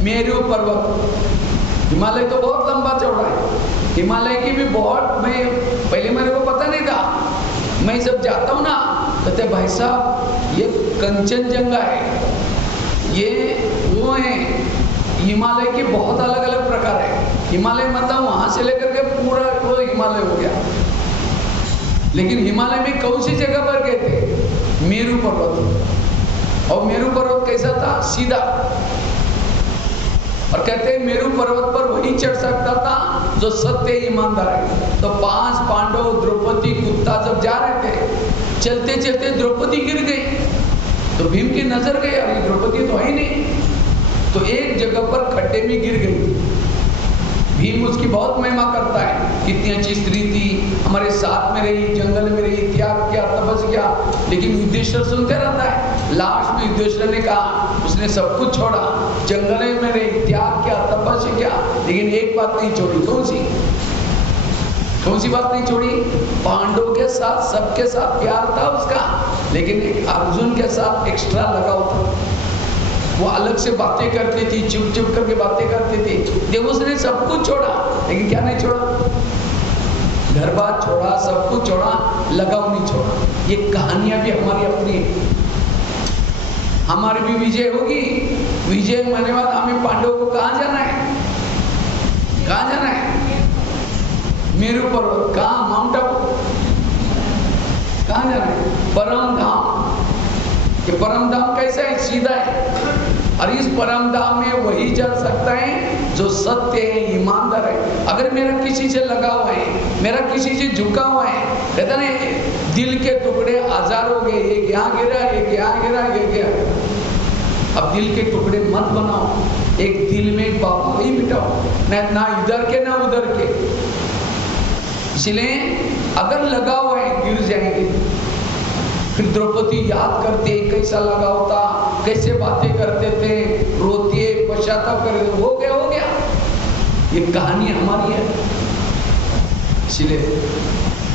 मेरू पर्वत। हिमालय तो बहुत लंबा चौड़ा है, हिमालय की भी बहुत, मैं पहले मेरे को पता नहीं था। मैं जब जाता हूँ ना, कहते भाई साहब ये कंचनजंगा है, ये वो है, हिमालय के बहुत अलग अलग प्रकार है। हिमालय मतलब वहां से लेकर के पूरा वो हिमालय हो गया। लेकिन हिमालय में कौन सी जगह पर गए थे, मेरू पर्वत। और मेरू पर्वत कैसा था, सीधा। और कहते हैं मेरू पर्वत पर वही चढ़ सकता था जो सत्य ईमानदार है। तो 5 पांडव, द्रौपदी, कुत्ता जब जा रहे थे, चलते चलते द्रौपदी गिर गई। तो भीम की नजर गई, अरे द्रौपदी तो है ही नहीं। तो एक जगह पर खड्डे में गिर गई। भीम उसकी बहुत महिमा करता है, कितनी अच्छी स्त्री थी, हमारे साथ में रही, जंगल में रही, त्याग किया, तपस किया। लेकिन युधिष्ठिर सुनते रहता है। लास्ट में युधिष्ठिर ने कहा, उसने सब कुछ छोड़ा, जंगल में रही, त्याग किया, तपस किया, लेकिन एक बात नहीं छोड़ी। कौन सी बात नहीं छोड़ी, पांडवों के साथ, सबके साथ प्यार था उसका, लेकिन अर्जुन के साथ एक्स्ट्रा लगाव था। वो अलग से बातें करती थी, चुप चुप करके बातें करती थी। देखो उसने सब कुछ छोड़ा, लेकिन क्या नहीं छोड़ा, घर बार छोड़ा, सब कुछ छोड़ा, लगाव नहीं छोड़ा। ये कहानियां भी हमारी अपनी, हमारी भी विजय होगी। विजय होने बाद हमें पांडवों को कहां जाना है, कहां जाना है, मेरू पर्वत, कहां, माउंट आबू, कहां जाना है, परम धाम। ये परम धाम कैसा है, सीधा है। और इस परम धाम में वही जा सकता है जो सत्य है, ईमानदार है। अगर मेरा किसी से लगा हुआ है, मेरा किसी से झुका हुआ है, कहता नहीं दिल के टुकड़े 1000 हो गए, एक यहाँ गिरा, एक यहाँ गिरा, एक गिरा। अब दिल के टुकड़े मत बनाओ, एक दिल में बाबा ही बिठाओ, ना इधर के ना उधर के। इसलिए अगर लगा हुआ है गिर जाएंगे। फिर द्रौपदी याद करते कैसा लगा होता, कैसे बातें करते थे, रोती है, पश्चाताप कर, हो गया। ये कहानी हमारी है। इसलिए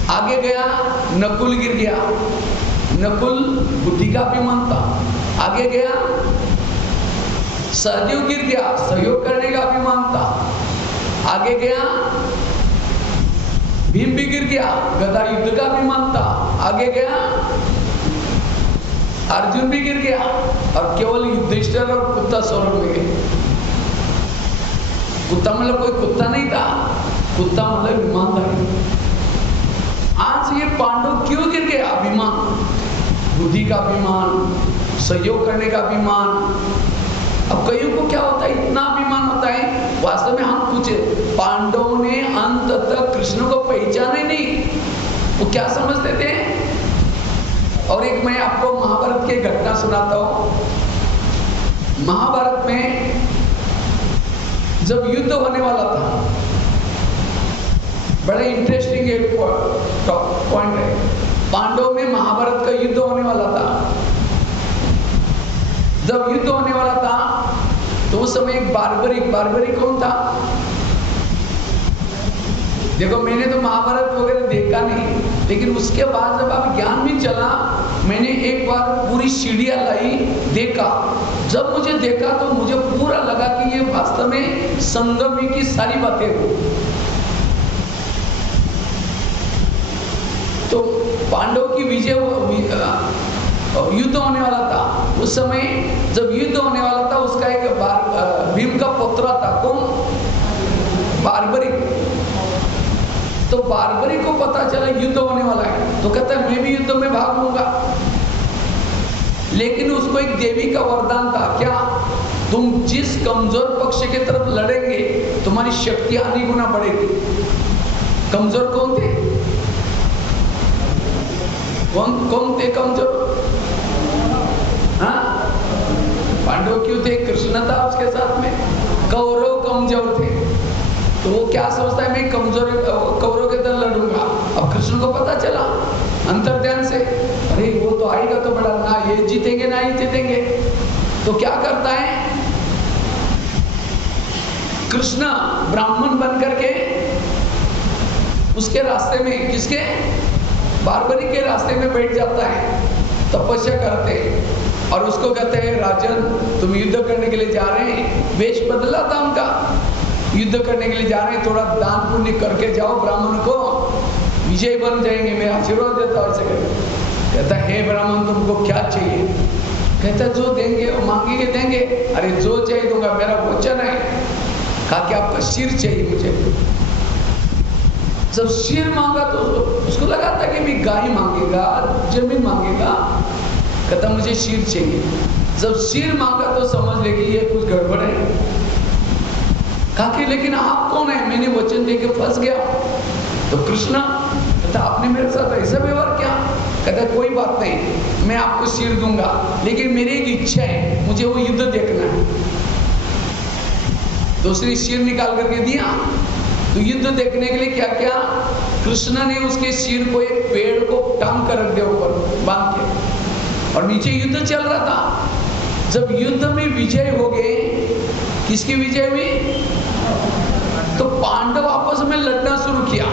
आगे गया, नकुल गिर गया। नकुल बुद्धि का अभिमान था। आगे गया, सहदेव गिर गया, सहयोग करने का अभिमान था। आगे गया, भीम भी गिर गया, गदा युद्ध का अभिमान था। आगे गया, अर्जुन भी गिर गया, और केवल युधिष्ठिर और कुत्ता स्वर्ग में गए। कुत्ता मतलब कोई कुत्ता नहीं था, कुत्ता मतलब ईमानदारी। आज ये पांडव क्यों गिर गए, अभिमान, बुद्धि का अभिमान, सहयोग करने का अभिमान। अब कईयों को क्या होता है, इतना अभिमान होता है, वास्तव में हम पूछे, पांडवों ने अंत तक कृष्ण को पहचाने नहीं, वो क्या समझते थे। और एक मैं आपको महाभारत की घटना सुनाता हूं। महाभारत में जब युद्ध होने वाला था, बड़ा इंटरेस्टिंग एक पॉइंट है, पांडवों में महाभारत का युद्ध होने वाला था। जब युद्ध होने वाला था तो उस समय एक बारबरी कौन था? देखो मैंने तो महाभारत वगैरह देखा नहीं, लेकिन उसके बाद जब आप ज्ञान में चला, मैंने एक बार पूरी सीढ़ियां लाई, देखा। जब मुझे देखा तो मुझे पूरा लगा कि ये वास्तव में संगम की सारी बातें हैं। तो पांडव की विजय युद्ध होने वाला था। उस समय जब युद्ध होने वाला था, उसका एक भीम का पुत्र था, कौन? बारबरी। तो बारबरी को पता चला युद्ध होने वाला है, तो कहता है मैं भी युद्ध में भाग लूंगा। लेकिन उसको एक देवी का वरदान था, क्या? तुम जिस कमजोर पक्ष की तरफ लड़ेंगे तुम्हारी शक्ति आनी गुना बढ़ेगी। कमजोर कौन थे? कौन थे कमजोर? हाँ, पांडव क्यों थे? कृष्ण था उसके साथ में। कौरव कमजोर थे, तो वो क्या सोचता है, मैं कमजोर कौरव के तरफ लड़ूंगा। अब कृष्ण को पता चला अंतर्ध्यान से, अरे वो तो आएगा तो बड़ा, ना ये जीतेंगे ना ही जीतेंगे। तो क्या करता है कृष्ण? ब्राह्मण बन करके उसके रास्ते में, किसके? बारबरी के रास्ते में बैठ जाता है, तपस्या करते हैं और उसको कहते हैं राजन तुम युद्ध करने के लिए जा रहे हैं। वेश बदला था उनका, युद्ध करने के लिए जा रहे हैं, थोड़ा दान पुण्य करके जाओ, ब्राह्मण को विजय बन जाएंगे, मैं आशीर्वाद देता हूं। ऐसे कहता है हे ब्राह्मण तुमको क्या चाहिए? कहता है जो देंगे वो मांगेंगे देंगे। अरे जो चाहिए दूंगा, मेरा वचन है। कहा कि आपका सिर चाहिए मुझे। जब सिर मांगा तो उसको लगा था कि मैं गाय मांगेगा, जमीन मांगेगा। कहता मुझे सिर चाहिए। जब सिर मांगा तो समझ ले कि ये कुछ गड़बड़ है। कहा कि लेकिन आप कौन है? मैंने वचन दे के फंस गया। तो कृष्ण कहता आपने मेरे साथ ऐसा व्यवहार किया? कहता कोई बात नहीं, मैं आपको सिर दूंगा, लेकिन मेरी एक इच्छा है, मुझे वो युद्ध देखना है। तो उसने सिर निकाल करके दिया। तो युद्ध देखने के लिए क्या किया? कृष्ण ने उसके सिर को एक पेड़ को टांग कर रख दिया ऊपर बांध के, और नीचे युद्ध चल रहा था। जब युद्ध में विजय हो गए, किसकी विजय हुई? तो पांडव आपस में लड़ना शुरू किया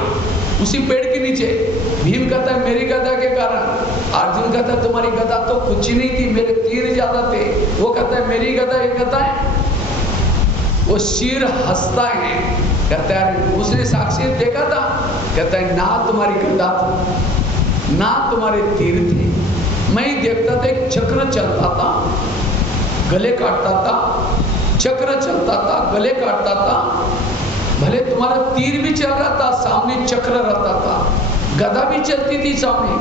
उसी पेड़ के नीचे। भीम कहता है मेरी गदा के कारण, अर्जुन कहता है तुम्हारी गदा तो कुछ नहीं थी, मेरे तीर ज्यादा थे। वो कहता है मेरी गदा, ये कहता है वो सिर हंसता है, कहता है उसने साक्षी देखा था, कहता है ना तुम्हारी गदा थी ना तुम्हारे तीर थे, मैं देखता था एक चक्र चलता था, गले काटता था, चक्र चलता था, गले काटता था। भले तुम्हारा तीर भी चल रहा था, सामने चक्र रहता था, गदा भी चलती थी सामने।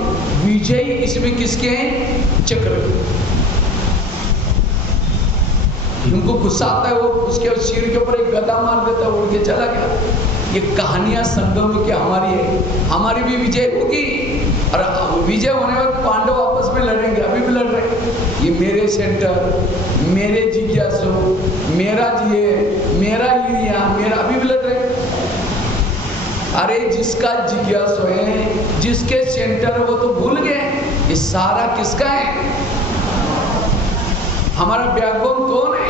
विजय इसमें किसके हैं? चक्र। हमको गुस्सा आता है, वो उसके सिर के ऊपर एक गदा मार देता है, उड़ के चला गया। ये कहानियां संगम की हमारी है, हमारी भी विजय होगी। और विजय होने वक्त पांडव आपस में लड़ेंगे, अभी भी लड़ रहे। ये मेरे सेंटर, मेरे जिज्ञासु, मेरा जिये, मेरा लिया, मेरा, अभी भी लड़ रहे। अरे जिसका जिज्ञासु है, जिसके सेंटर वो तो भूल गए, ये सारा किसका है? हमारा बैकबोन कौन है?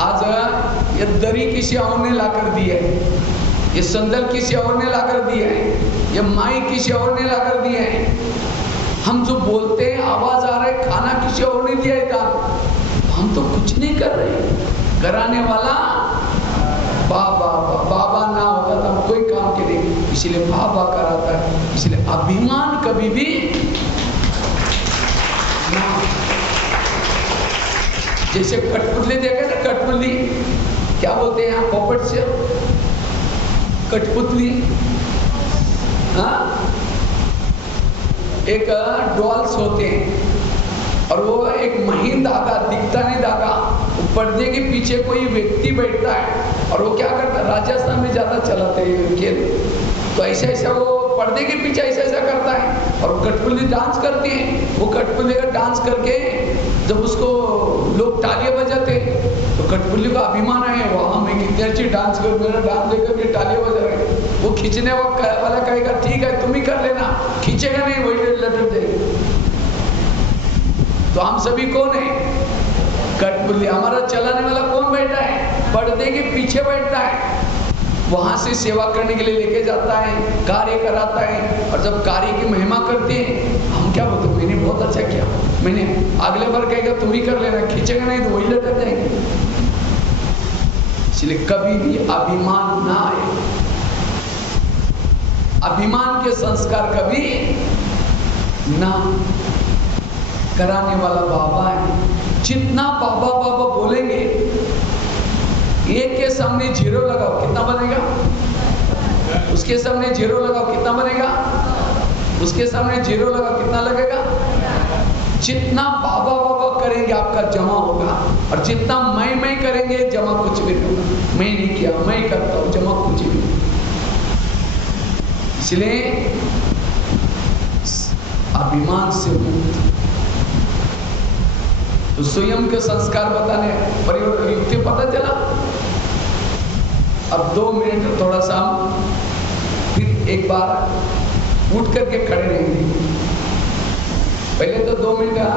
आज ये दरी किसी और ने लाकर दी है, ये संदल किसी और ने लाकर दिया है, ये माई किसी और ने लाकर दिया है। हम जो बोलते हैं, आवाज आ रहा है, खाना किसी और ने दिया है दान, हम तो कुछ नहीं कर रहे। कराने वाला बाबा, बाबा ना होता तो हम कोई काम के नहीं, इसलिए बाबा कराता है। इसलिए अभिमान कभी भी ना। जैसे कठपुतली देखा ना, कठपुतली क्या बोलते हैं यहाँ पोपट से? कठपुतली, हाँ, एक डॉल्स होते हैं और वो एक महीन धागा, दिखता नहीं धागा, पर्दे के पीछे कोई व्यक्ति बैठता है और वो क्या करता है, राजस्थान में ज़्यादा चलाते हैं खेल, तो ऐसा ऐसा वो पर्दे के पीछे ऐसा ऐसा करता है और कठपुतली डांस करती है। वो कठपुतली का डांस करके जब उसको लोग तालियां बजाते हैं तो कठपुतली का अभिमान है, वहाँ मैं कितनी अच्छी डांस करूँ, मेरा डांस लेकर के तालियां बजा रहे। वो खींचने वाला कहेगा ठीक है तुम ही कर लेना, खींचेगा नहीं, वही लटक जाएगा। तो हम सभी कौन है, कठपुतली। हमारा चलाने वाला कौन बैठा है, पर्दे के पीछे बैठता है, वहां से सेवा करने के लिए लेके जाता है, कार्य कराता है। और जब कार्य की महिमा करते हैं हम क्या बोलते, मैंने बहुत अच्छा किया, मैंने, अगले बार कहेगा तुम ही कर लेना, खींचेगा नहीं तो वही लटक जाएंगे। इसलिए कभी भी अभिमान ना आए, अभिमान के संस्कार कभी ना कराने वाला बाबा है। जितना बाबा बाबा बोलेंगे, एक के सामने जीरो लगाओ कितना बनेगा, उसके सामने जीरो लगाओ कितना बनेगा, उसके सामने जीरो लगाओ कितना लगेगा। जितना बाबा बाबा करेंगे आपका जमा होगा, और जितना मैं करेंगे जमा कुछ भी नहीं होगा। मैं नहीं किया, मैं करता हूं, जमा कुछ भी नहीं। इसलिए अभिमान से मुक्त, तो स्वयं के संस्कार बताने परिवार युक्ति पता चला। अब 2 मिनट थोड़ा सा फिर एक बार उठ करके खड़े रहेंगे। पहले तो 2 मिनट